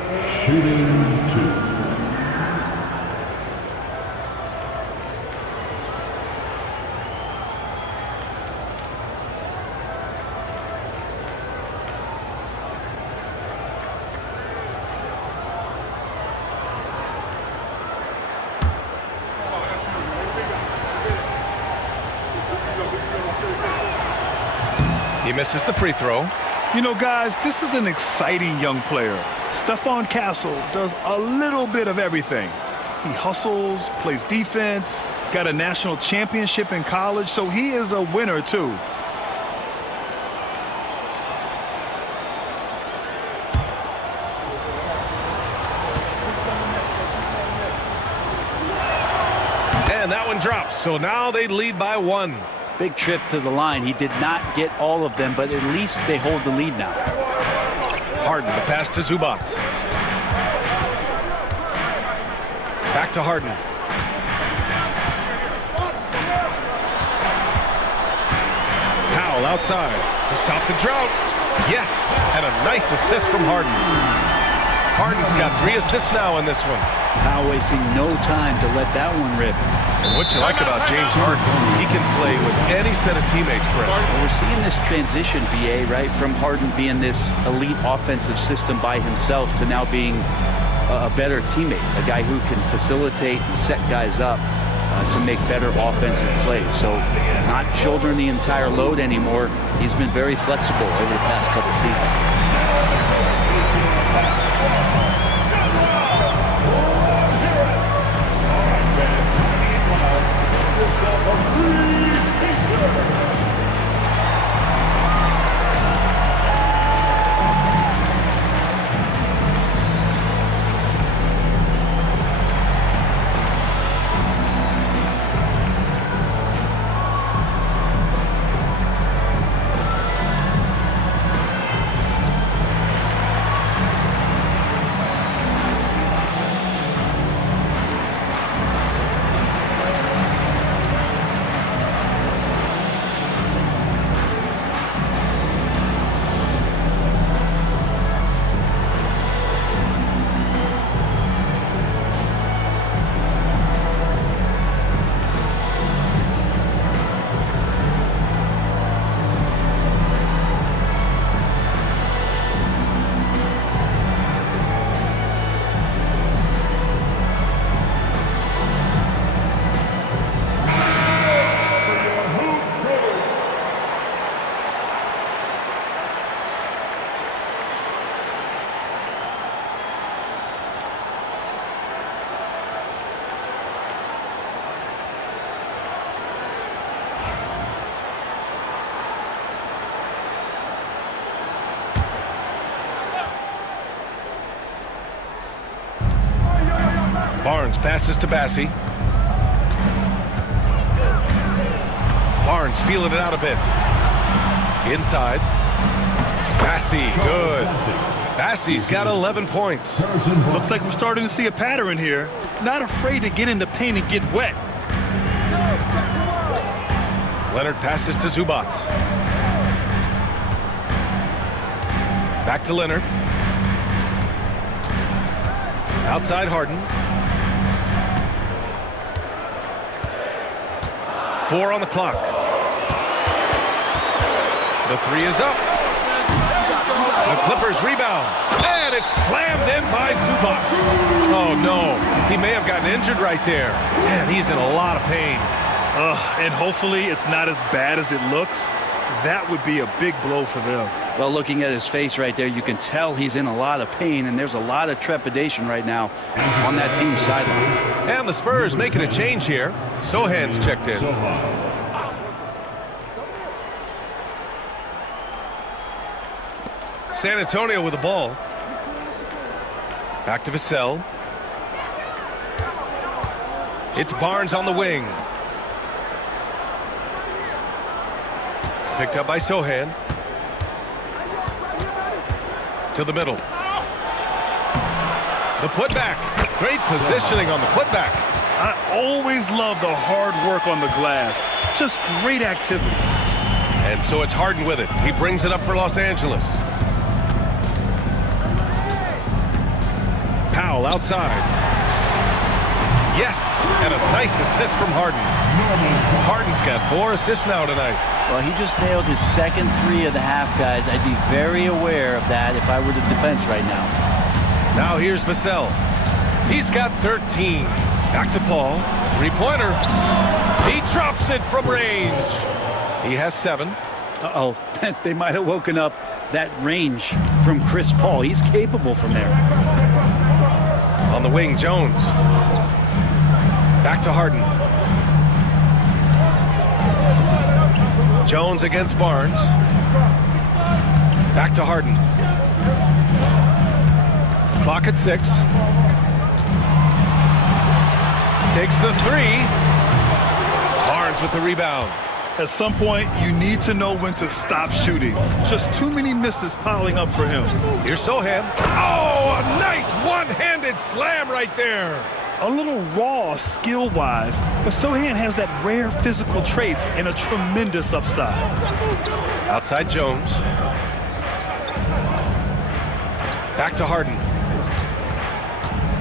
Shooting 2. He misses the free throw. You know, guys, this is an exciting young player. Stephon Castle does a little bit of everything. He hustles, plays defense, got a national championship in college, so he is a winner, too. And that one drops, so now they lead by 1. Big trip to the line. He did not get all of them, but at least they hold the lead now. Harden, the pass to Zubac. Back to Harden. Powell outside to stop the drought. Yes, and a nice assist from Harden. Harden's got 3 assists now in this one. Powell wasting no time to let that one rip. And what you like about James Harden, he can play with any set of teammates, Brett. Well, we're seeing this transition, BA, right, from Harden being this elite offensive system by himself to now being a better teammate, a guy who can facilitate and set guys up to make better offensive plays. So not shouldering the entire load anymore. He's been very flexible over the past couple seasons. Barnes passes to Bassey. Barnes feeling it out a bit. Inside. Bassey, good. Bassey's got 11 points. Looks like we're starting to see a pattern here. Not afraid to get in the paint and get wet. Leonard passes to Zubac. Back to Leonard. Outside Harden. 4 on the clock. The 3 is up. The Clippers rebound. And it's slammed in by Zubac. Oh, no. He may have gotten injured right there. Man, he's in a lot of pain. And hopefully it's not as bad as it looks. That would be a big blow for them. Well, looking at his face right there, you can tell he's in a lot of pain, and there's a lot of trepidation right now on that team's sideline. And the Spurs making a change here. Sohan's checked in. San Antonio with the ball. Back to Vassell. It's Barnes on the wing. Picked up by Sohan. To the middle. The putback. Great positioning on the putback. I always love the hard work on the glass. Just great activity. And so it's Harden with it. He brings it up for Los Angeles. Powell outside. Yes, and a nice assist from Harden. Harden's got 4 assists now tonight. Well, he just nailed his second 3 of the half, guys. I'd be very aware of that if I were the defense right now. Now here's Vassell. He's got 13. Back to Paul. 3-pointer. He drops it from range. He has 7. Uh-oh. They might have woken up that range from Chris Paul. He's capable from there. On the wing, Jones. Back to Harden. Jones against Barnes. Back to Harden. Clock at 6. Takes the 3. Barnes with the rebound. At some point, you need to know when to stop shooting. Just too many misses piling up for him. Here's Sohan. Oh, a nice one-handed slam right there. A little raw skill-wise, but Sohan has that rare physical traits and a tremendous upside. Outside Jones. Back to Harden.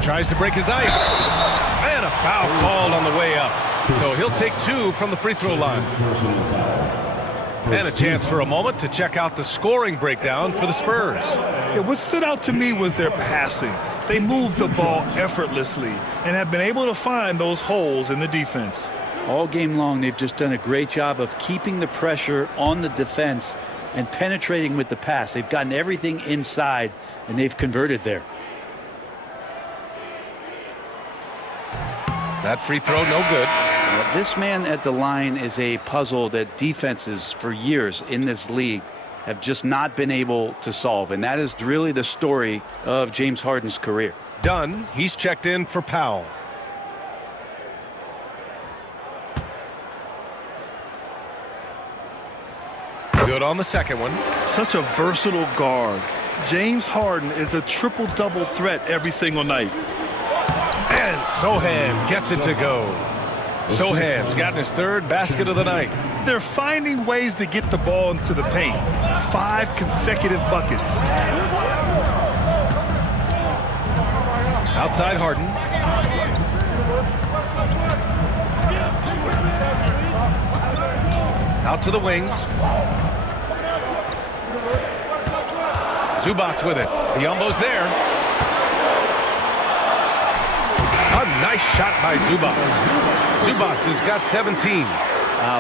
Tries to break his ice. And a foul called on the way up. So he'll take 2 from the free throw line. And a chance for a moment to check out the scoring breakdown for the Spurs. Yeah, what stood out to me was their passing. They moved the ball effortlessly and have been able to find those holes in the defense. All game long, they've just done a great job of keeping the pressure on the defense and penetrating with the pass. They've gotten everything inside, and they've converted there. That free throw, no good. Well, this man at the line is a puzzle that defenses for years in this league have just not been able to solve, and that is really the story of James Harden's career. Dunn, he's checked in for Powell. Good on the second one. Such a versatile guard. James Harden is a triple-double threat every single night. And Sohan gets it to go. Sohan's gotten his 3rd basket of the night. They're finding ways to get the ball into the paint. 5 consecutive buckets. Outside Harden. Out to the wing. Zubac's with it. Biyombo's there. A nice shot by Zubac. Zubac has got 17.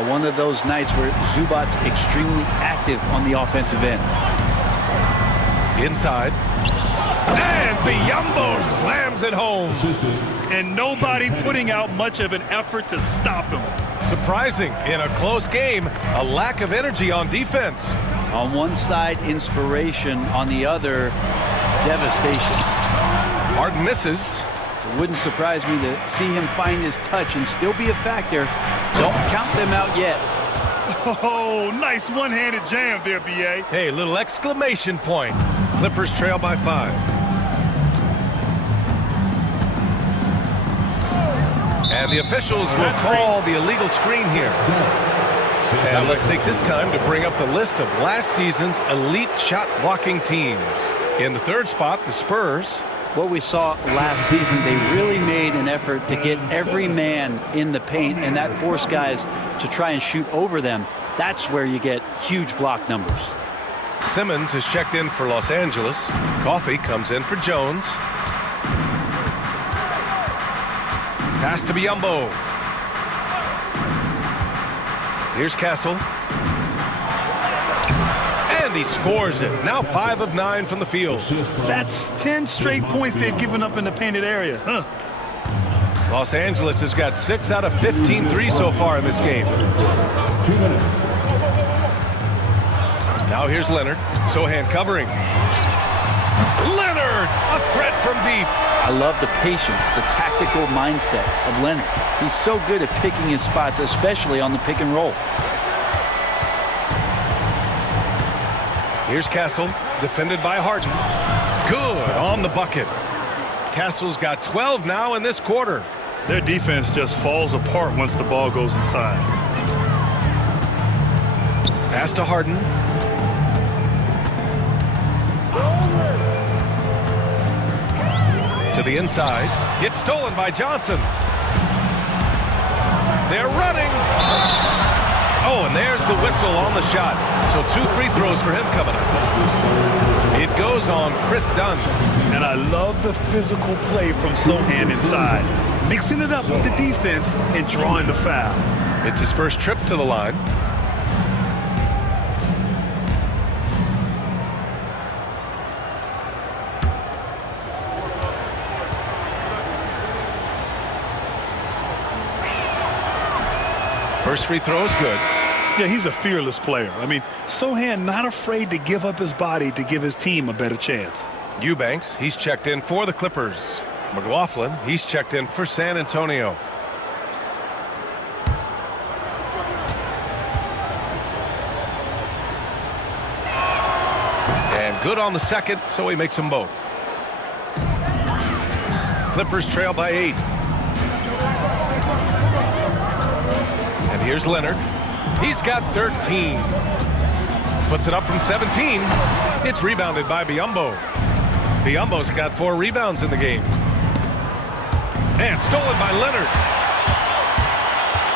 One of those nights where Zubac's extremely active on the offensive end. Inside. And Biyombo slams it home. And nobody putting out much of an effort to stop him. Surprising in a close game, a lack of energy on defense. On one side, inspiration. On the other, devastation. Harden misses. It wouldn't surprise me to see him find his touch and still be a factor. Don't count them out yet. Oh, nice one-handed jam there, B.A. Hey, little exclamation point. Clippers trail by 5. And the officials will call the illegal screen here. And let's take this time to bring up the list of last season's elite shot blocking teams. In the 3rd spot, the Spurs. What we saw last season, they really made an effort to get every man in the paint, and that forced guys to try and shoot over them. That's where you get huge block numbers. Simmons has checked in for Los Angeles. Coffey comes in for Jones. Pass to Biyombo. Here's Castle. And he scores it. Now 5 of 9 from the field. That's 10 straight points they've given up in the painted area. Los Angeles has got 6 out of 15 threes so far in this game. Now here's Leonard. Sohan covering. Leonard, a threat from deep. I love the patience, the tactical mindset of Leonard. He's so good at picking his spots, especially on the pick and roll. Here's Castle, defended by Harden. Good on the bucket. Castle's got 12 now in this quarter. Their defense just falls apart once the ball goes inside. Pass to Harden. To the inside. It's stolen by Johnson. They're running. Oh, and there's the whistle on the shot. So 2 free throws for him coming up. It goes on Chris Dunn. And I love the physical play from Sohan inside. Mixing it up with the defense and drawing the foul. It's his first trip to the line. First free throw is good. Yeah, he's a fearless player. I mean, Sohan not afraid to give up his body to give his team a better chance. Eubanks, he's checked in for the Clippers. McLaughlin, he's checked in for San Antonio. Good on the second, so he makes them both. Clippers trail by 8. And here's Leonard. He's got 13. Puts it up from 17. It's rebounded by Biyombo. Biyombo's got 4 rebounds in the game. And stolen by Leonard.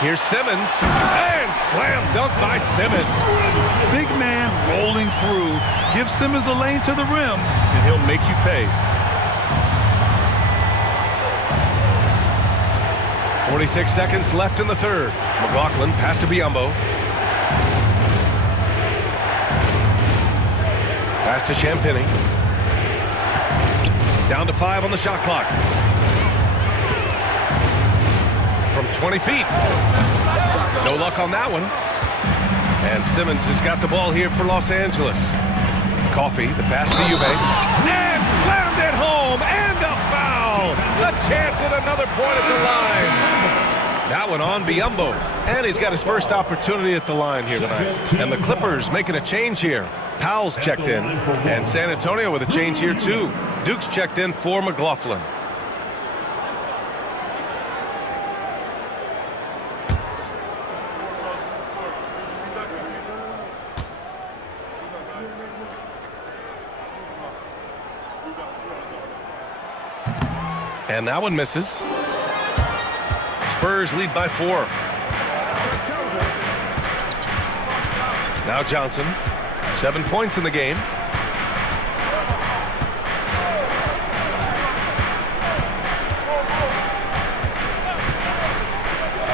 Here's Simmons. And slam dunk by Simmons. Big man rolling through. Give Simmons a lane to the rim, and he'll make you pay. 46 seconds left in the third. McLaughlin pass to Biyombo. Pass to Champagny. Down to 5 on the shot clock. From 20 feet. No luck on that one. And Simmons has got the ball here for Los Angeles. Coffey, the pass to Eubanks. And slammed it home. And a foul. A chance at another point at the line. That one on Biyombo. And he's got his first opportunity at the line here tonight. And the Clippers making a change here. Powell's checked in. And San Antonio with a change here too. Duke's checked in for McLaughlin. And that one misses. Spurs lead by 4. Now Johnson. 7 points in the game.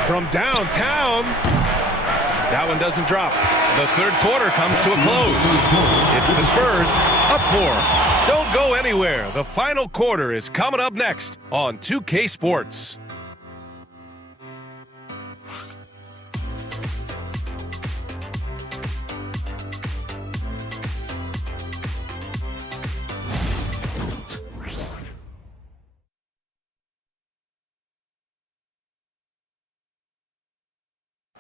From downtown. That one doesn't drop. The third quarter comes to a close. It's the Spurs up 4. Don't go anywhere. The final quarter is coming up next on 2K Sports.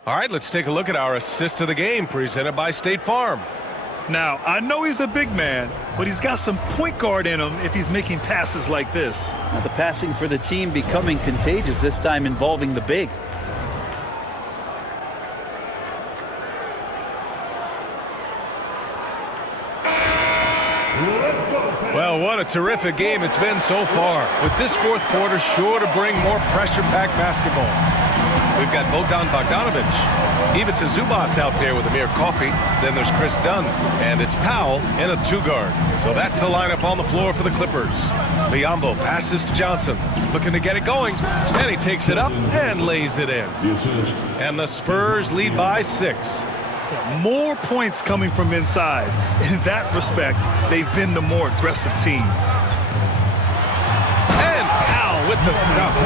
All right, let's take a look at our assist of the game presented by State Farm. Now, I know he's a big man, but he's got some point guard in him if he's making passes like this. Now the passing for the team becoming contagious, this time involving the big. Well, what a terrific game it's been so far. With this fourth quarter sure to bring more pressure-packed basketball. We've got Bogdan Bogdanovic. Ivica Zubac's out there with Amir Coffey. Then there's Chris Dunn. And it's Powell in a 2-guard. So that's the lineup on the floor for the Clippers. Biyombo passes to Johnson. Looking to get it going. And he takes it up and lays it in. And the Spurs lead by 6. More points coming from inside. In that respect, they've been the more aggressive team. And Powell with the stuff.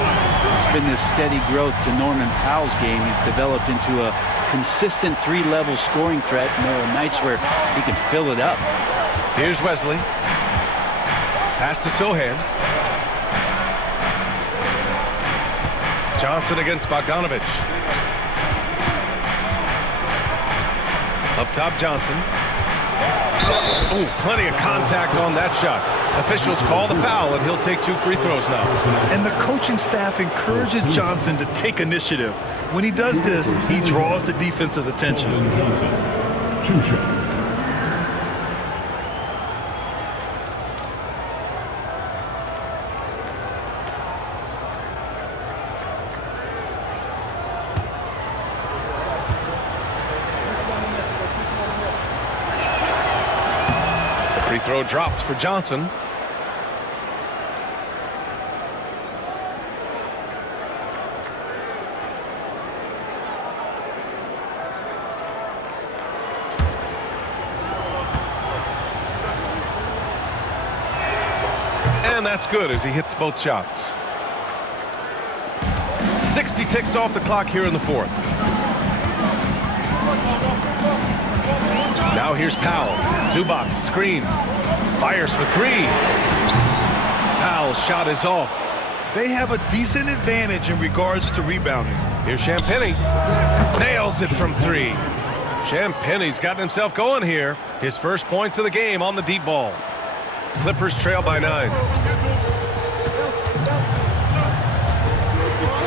There's been this steady growth to Norman Powell's game. He's developed into a consistent 3-level scoring threat, and there are nights where he can fill it up. Here's Wesley. Pass to Sohan. Johnson against Bogdanovic. Up top, Johnson. Oh, plenty of contact on that shot. Officials call the foul, and he'll take 2 free throws now. And the coaching staff encourages Johnson to take initiative. When he does this, he draws the defense's attention. 2 shots. Free throw dropped for Johnson. And that's good as he hits both shots. 60 ticks off the clock here in the fourth. Now here's Powell. Zubac, screen. Fires for 3. Powell's shot is off. They have a decent advantage in regards to rebounding. Here's Champagny. Nails it from 3. Champagne's gotten himself going here. His first points of the game on the deep ball. Clippers trail by 9.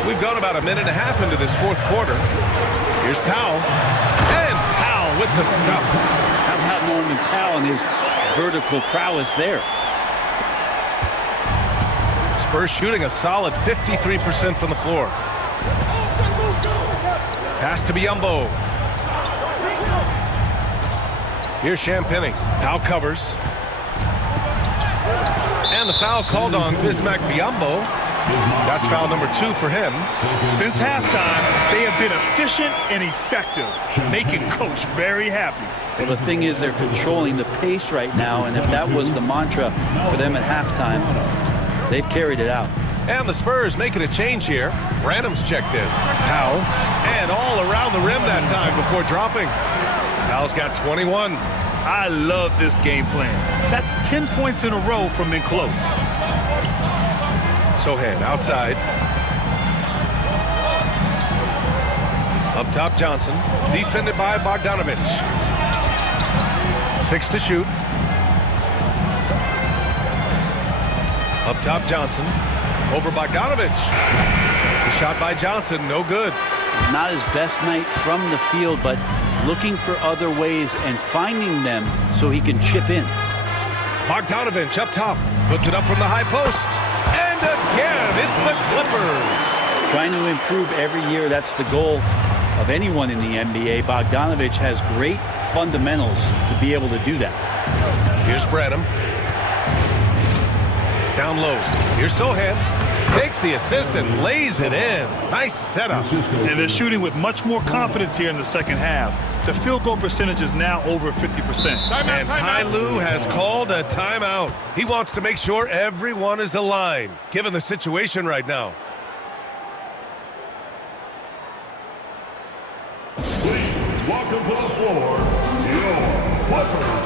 We've gone about a minute and a half into this fourth quarter. Here's Powell. And Powell with the stuff. How about Norman Powell and his vertical prowess there? Spurs shooting a solid 53% from the floor. Pass to Biyombo. Here's Champagnie. Powell covers. And the foul called on Bismack Biyombo. That's foul number 2 for him. Since halftime, they have been efficient and effective, making Coach very happy. Well, the thing is, they're controlling the pace right now, and if that was the mantra for them at halftime, they've carried it out. And the Spurs making a change here. Branham's checked in. Powell. And all around the rim that time before dropping. Powell's got 21. I love this game plan. That's 10 points in a row from in close. Sohan outside. Up top, Johnson. Defended by Bogdanovich. 6 to shoot. Up top, Johnson. Over Bogdanovich. The shot by Johnson, no good. Not his best night from the field, but looking for other ways and finding them so he can chip in. Bogdanovich up top. Puts it up from the high post. And again, it's the Clippers. Trying to improve every year, that's the goal of anyone in the NBA. Bogdanovich has great fundamentals to be able to do that. Here's Branham. Down low. Here's Sohan. Takes the assist and lays it in. Nice setup. And they're shooting with much more confidence here in the second half. The field goal percentage is now over 50%. And Ty Lue has called a timeout. He wants to make sure everyone is aligned, given the situation right now. Please welcome to the floor, your Clippers.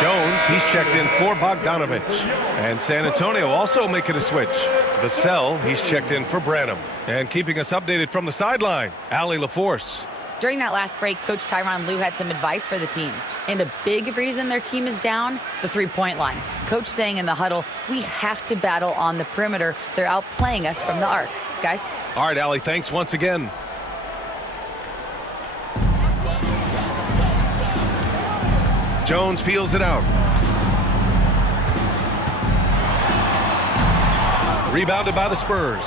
Jones, he's checked in for Bogdanovich. And San Antonio also making a switch. Vassell, he's checked in for Branham. And keeping us updated from the sideline, Allie LaForce. During that last break, Coach Tyronn Lue had some advice for the team. And a big reason their team is down, the three-point line. Coach saying in the huddle, we have to battle on the perimeter. They're outplaying us from the arc. Guys? All right, Allie, thanks once again. Jones feels it out. Rebounded by the Spurs.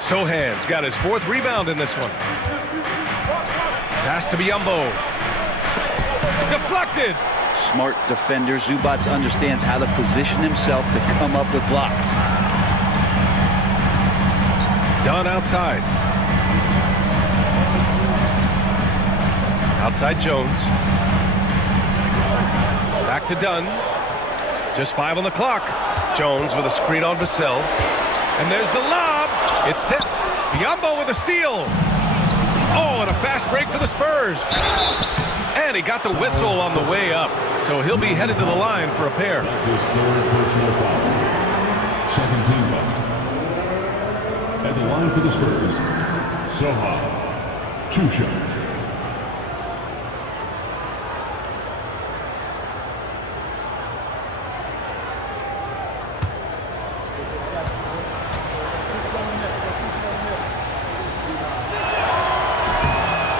Sohan's got his 4th rebound in this one. Pass to Biyombo. Deflected. Smart defender. Zubac understands how to position himself to come up with blocks. Dunn outside. Outside Jones. Back to Dunn. Just 5 on the clock. Jones with a screen on Vassell. And there's the lob. It's tipped. Biyombo with a steal. Oh, and a fast break for the Spurs. And he got the whistle on the way up. So he'll be headed to the line for a pair. That's his 3rd personal foul. Second team foul. At the line for the Spurs, Sohan. 2 shots.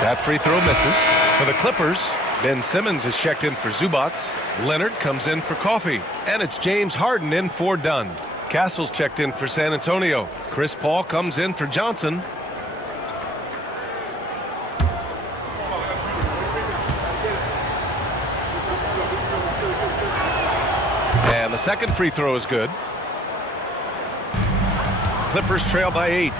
That free throw misses. For the Clippers, Ben Simmons is checked in for Zubats. Leonard comes in for Coffey. And it's James Harden in for Dunn. Castle's checked in for San Antonio. Chris Paul comes in for Johnson. And the second free throw is good. Clippers trail by 8.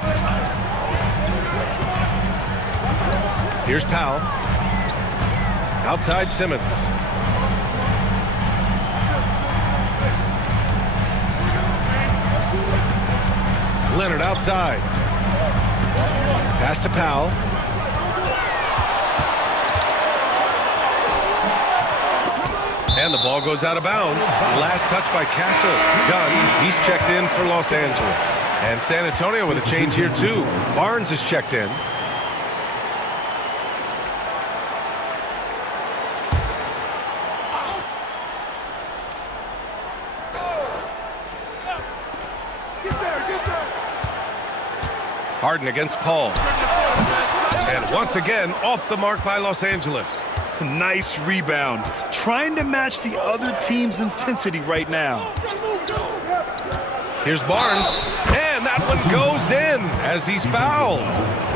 Here's Powell. Outside Simmons. Leonard outside. Pass to Powell. And the ball goes out of bounds. Last touch by Castle. Done. He's checked in for Los Angeles. And San Antonio with a change here too. Barnes is checked in. Harden against Paul. And once again, off the mark by Los Angeles. Nice rebound. Trying to match the other team's intensity right now. Here's Barnes. And that one goes in as he's fouled.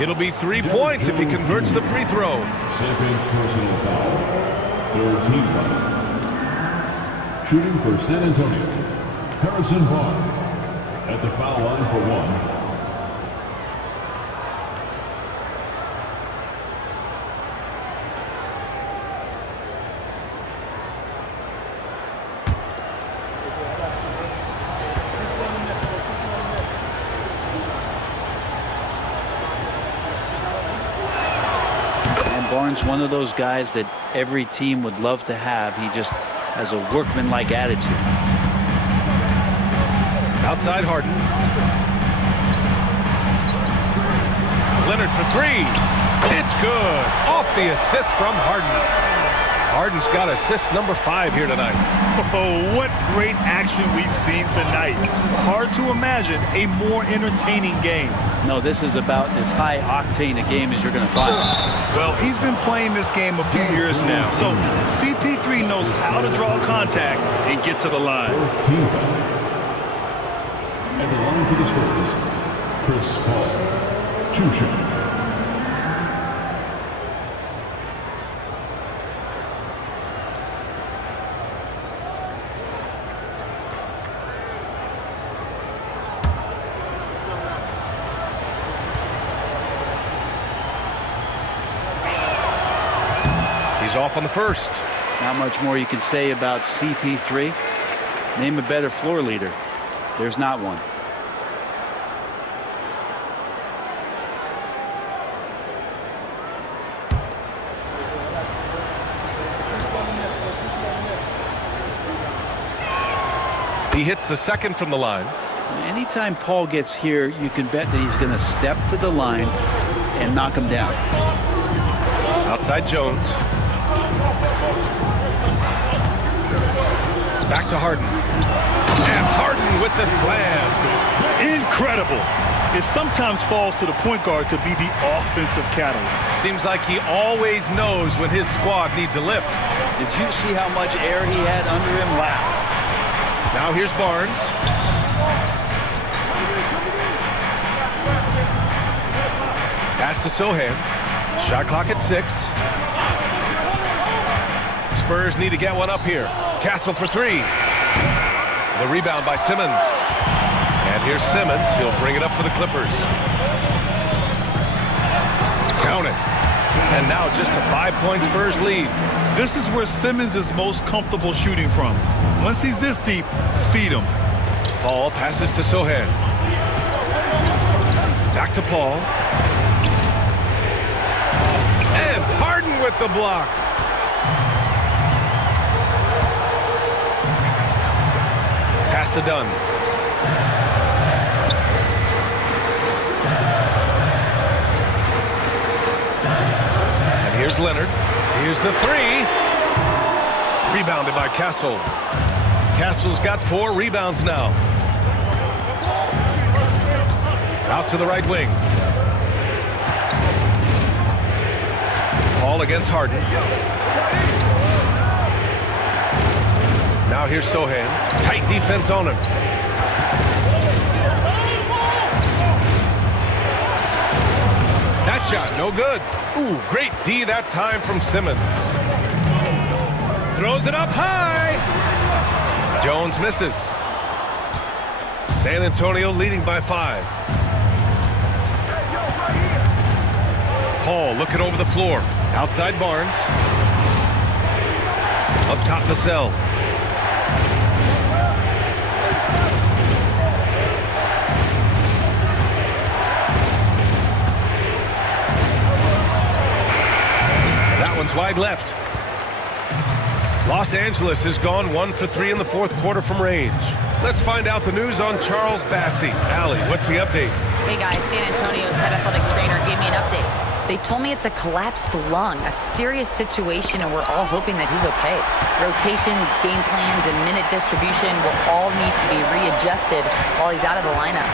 It'll be 3 points if he converts the free throw. Second personal foul. Third team foul. Shooting for San Antonio, Harrison Barnes. At the foul line for 1. Barnes, one of those guys that every team would love to have. He just has a workmanlike attitude. Outside Harden. Leonard for 3. It's good. Off the assist from Harden. Harden's got assist number 5 here tonight. Oh, what great action we've seen tonight. Hard to imagine a more entertaining game. No, this is about as high-octane a game as you're going to find. Well, he's been playing this game a few years now, so CP3 knows how to draw contact and get to the line. Team foul. At the line for the Spurs, Chris Paul. 2 shooters. He's off on the first. Not much more you can say about CP3. Name a better floor leader. There's not one. He hits the second from the line. Anytime Paul gets here, you can bet that he's going to step to the line and knock him down. Outside Jones. Back to Harden. And Harden with the slam. Incredible. It sometimes falls to the point guard to be the offensive catalyst. Seems like he always knows when his squad needs a lift. Did you see how much air he had under him? Wow. Now here's Barnes. Pass to Sohan. Shot clock at 6. Spurs need to get one up here. Castle for 3. The rebound by Simmons. And here's Simmons. He'll bring it up for the Clippers. Count it. And now just a 5-point Spurs lead. This is where Simmons is most comfortable shooting from. Once he's this deep, feed him. Paul passes to Sohan. Back to Paul. And Harden with the block. Pass to Dunn. And here's Leonard. Here's the 3. Rebounded by Castle. Castle's got 4 rebounds now. Out to the right wing. Paul against Harden. Now here's Sohan. Tight defense on him. That shot, no good. Ooh, great D that time from Simmons. Throws it up high. Jones misses. San Antonio leading by 5. Paul looking over the floor. Outside Barnes. Up top Vassell. That one's wide left. Los Angeles has gone 1 for 3 in the 4th quarter from range. Let's find out the news on Charles Bassey. Allie, what's the update? Hey guys, San Antonio's head athletic trainer gave me an update. They told me it's a collapsed lung, a serious situation, and we're all hoping that he's okay. Rotations, game plans, and minute distribution will all need to be readjusted while he's out of the lineup.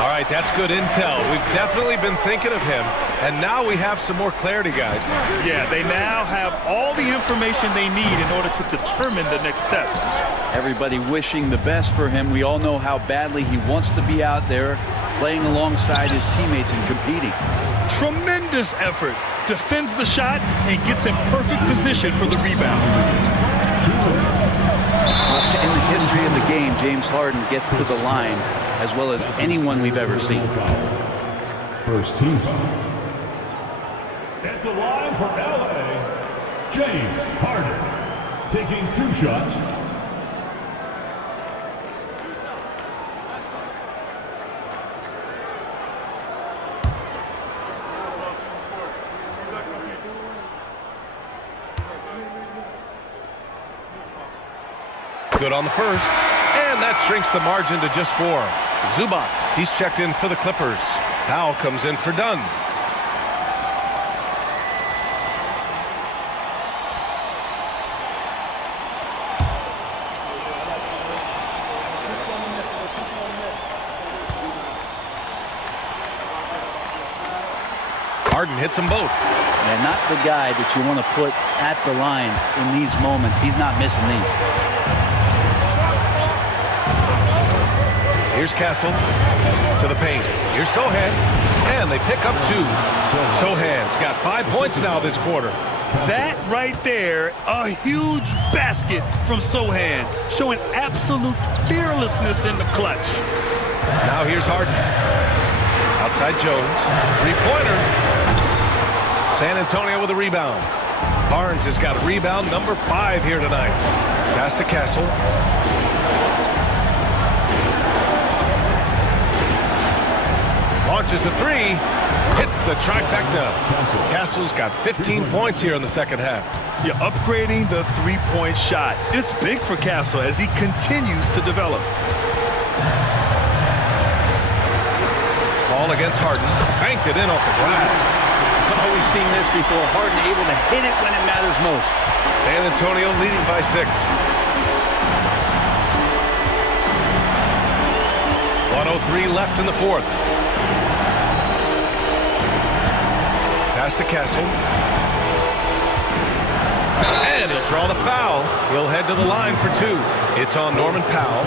All right, that's good intel. We've definitely been thinking of him, and now we have some more clarity, guys. Yeah, they now have all the information they need in order to determine the next steps. Everybody wishing the best for him. We all know how badly he wants to be out there playing alongside his teammates and competing. Tremendous effort. Defends the shot and gets in perfect position for the rebound. In the history of the game, James Harden gets to the line as well as anyone we've ever seen. First team foul. At the line for LA, James Harden, taking 2 shots. Good on the first, and that shrinks the margin to just 4. Zubac, he's checked in for the Clippers. Powell comes in for Dunn. Harden hits them both. And not the guy that you want to put at the line in these moments. He's not missing these. Here's Castle to the paint. Here's Sohan, and they pick up 2. Sohan's got 5 points now this quarter. That right there, a huge basket from Sohan, showing absolute fearlessness in the clutch. Now here's Harden. Outside Jones. 3-pointer. San Antonio with a rebound. Barnes has got rebound number 5 here tonight. Pass to Castle. Launches a 3, hits the trifecta. Castle's got 15 points here in the second half. You're upgrading the 3-point shot. It's big for Castle as he continues to develop. Ball against Harden, banked it in off the glass. I've always seen this before. Harden able to hit it when it matters most. San Antonio leading by 6. 1:03 left in the 4th. Pass to Castle. And he'll draw the foul. He'll head to the line for 2. It's on Norman Powell.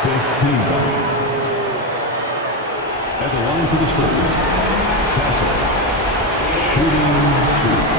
15 foul. At the line for the Spurs, Castle, shooting 2.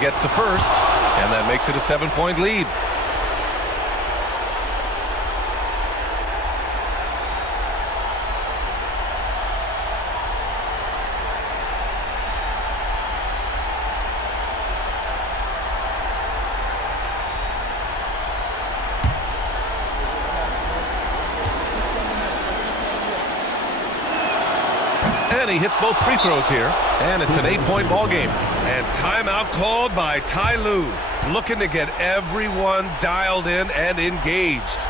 Gets the first, and that makes it a 7-point lead. And Money hits both free throws here, and it's an 8-point ball game. And timeout called by Ty Lue, looking to get everyone dialed in and engaged.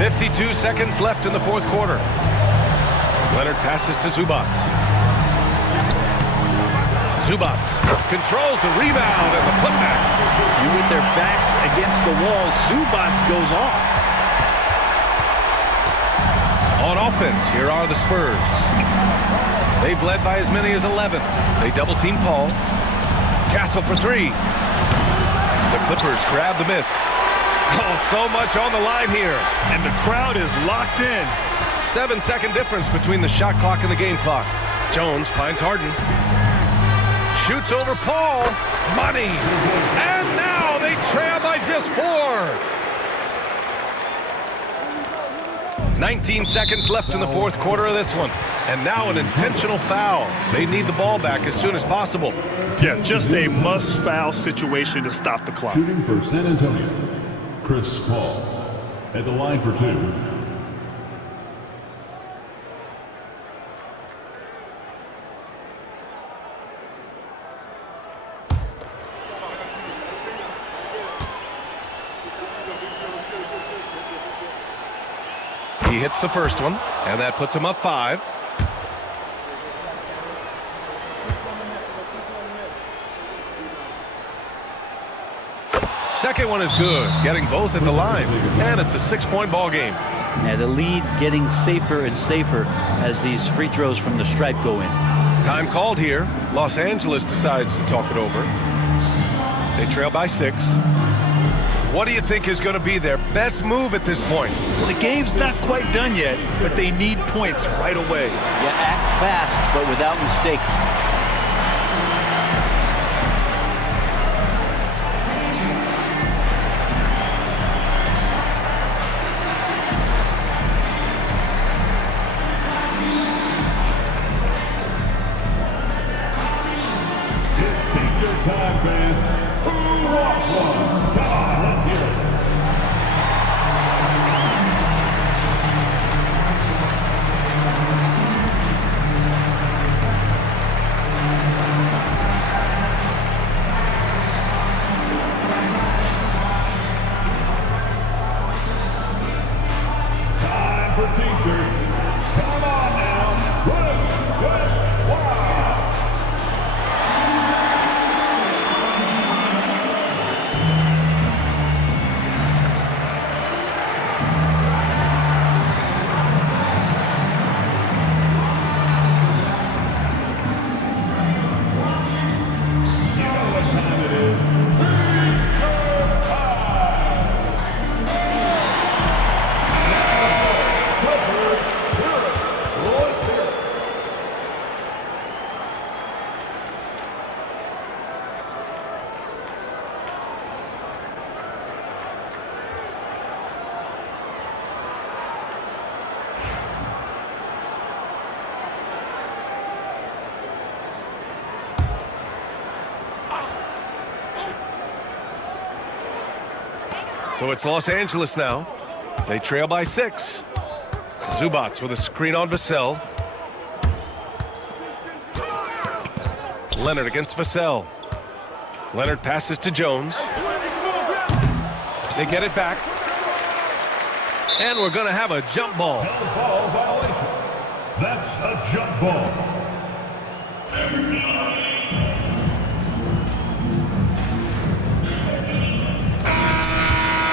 .52 seconds left in the fourth quarter. Leonard passes to Zubac. Zubac controls the rebound and the putback. And with their backs against the wall, Zubac goes off. On offense, here are the Spurs. They've led by as many as 11. They double-team Paul. Castle for three. The Clippers grab the miss. Oh, so much on the line here. And the crowd is locked in. 7-second difference between the shot clock and the game clock. Jones finds Harden. Shoots over Paul. Money. And now they trail by just 4. 19 seconds left in the fourth quarter of this one. And now an intentional foul. They need the ball back as soon as possible. Yeah, just a must-foul situation to stop the clock. Shooting for San Antonio, Chris Paul at the line for two. He hits the first one, and that puts him up 5. Second one is good, getting both at the line, and it's a 6-point ball game. Yeah, the lead getting safer and safer as these free throws from the stripe go in. Time called here. Los Angeles decides to talk it over. They trail by 6. What do you think is going to be their best move at this point? Well, the game's not quite done yet, but they need points right away. Yeah, act fast, but without mistakes. So it's Los Angeles now. They trail by 6. Zubats with a screen on Vassell. Leonard against Vassell. Leonard passes to Jones. They get it back. And we're going to have a jump ball. Ball violation. That's a jump ball.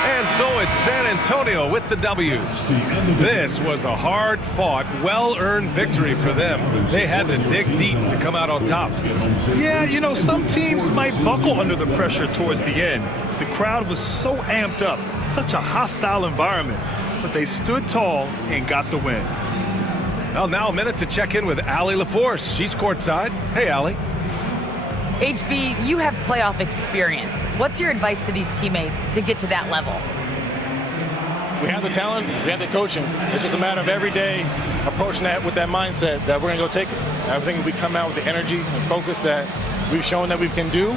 And so it's San Antonio with the W. This was a hard-fought, well-earned victory for them. They had to dig deep to come out on top. Yeah, you know, some teams might buckle under the pressure towards the end. The crowd was so amped up, such a hostile environment, but they stood tall and got the win. Well, now a minute to check in with Allie LaForce. She's courtside. Hey, Allie. HB, you have playoff experience. What's your advice to these teammates to get to that level? We have the talent, we have the coaching. It's just a matter of every day approaching that with that mindset that we're going to go take it. I think if we come out with the energy and focus that we've shown that we can do,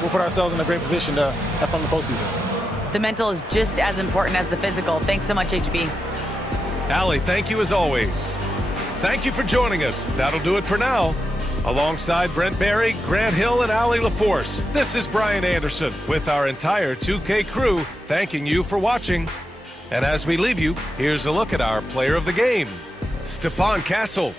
we'll put ourselves in a great position to have fun in the postseason. The mental is just as important as the physical. Thanks so much, HB. Allie, thank you as always. Thank you for joining us. That'll do it for now. Alongside Brent Barry, Grant Hill, and Allie LaForce, this is Brian Anderson with our entire 2K crew thanking you for watching. And as we leave you, here's a look at our player of the game, Stephon Castle.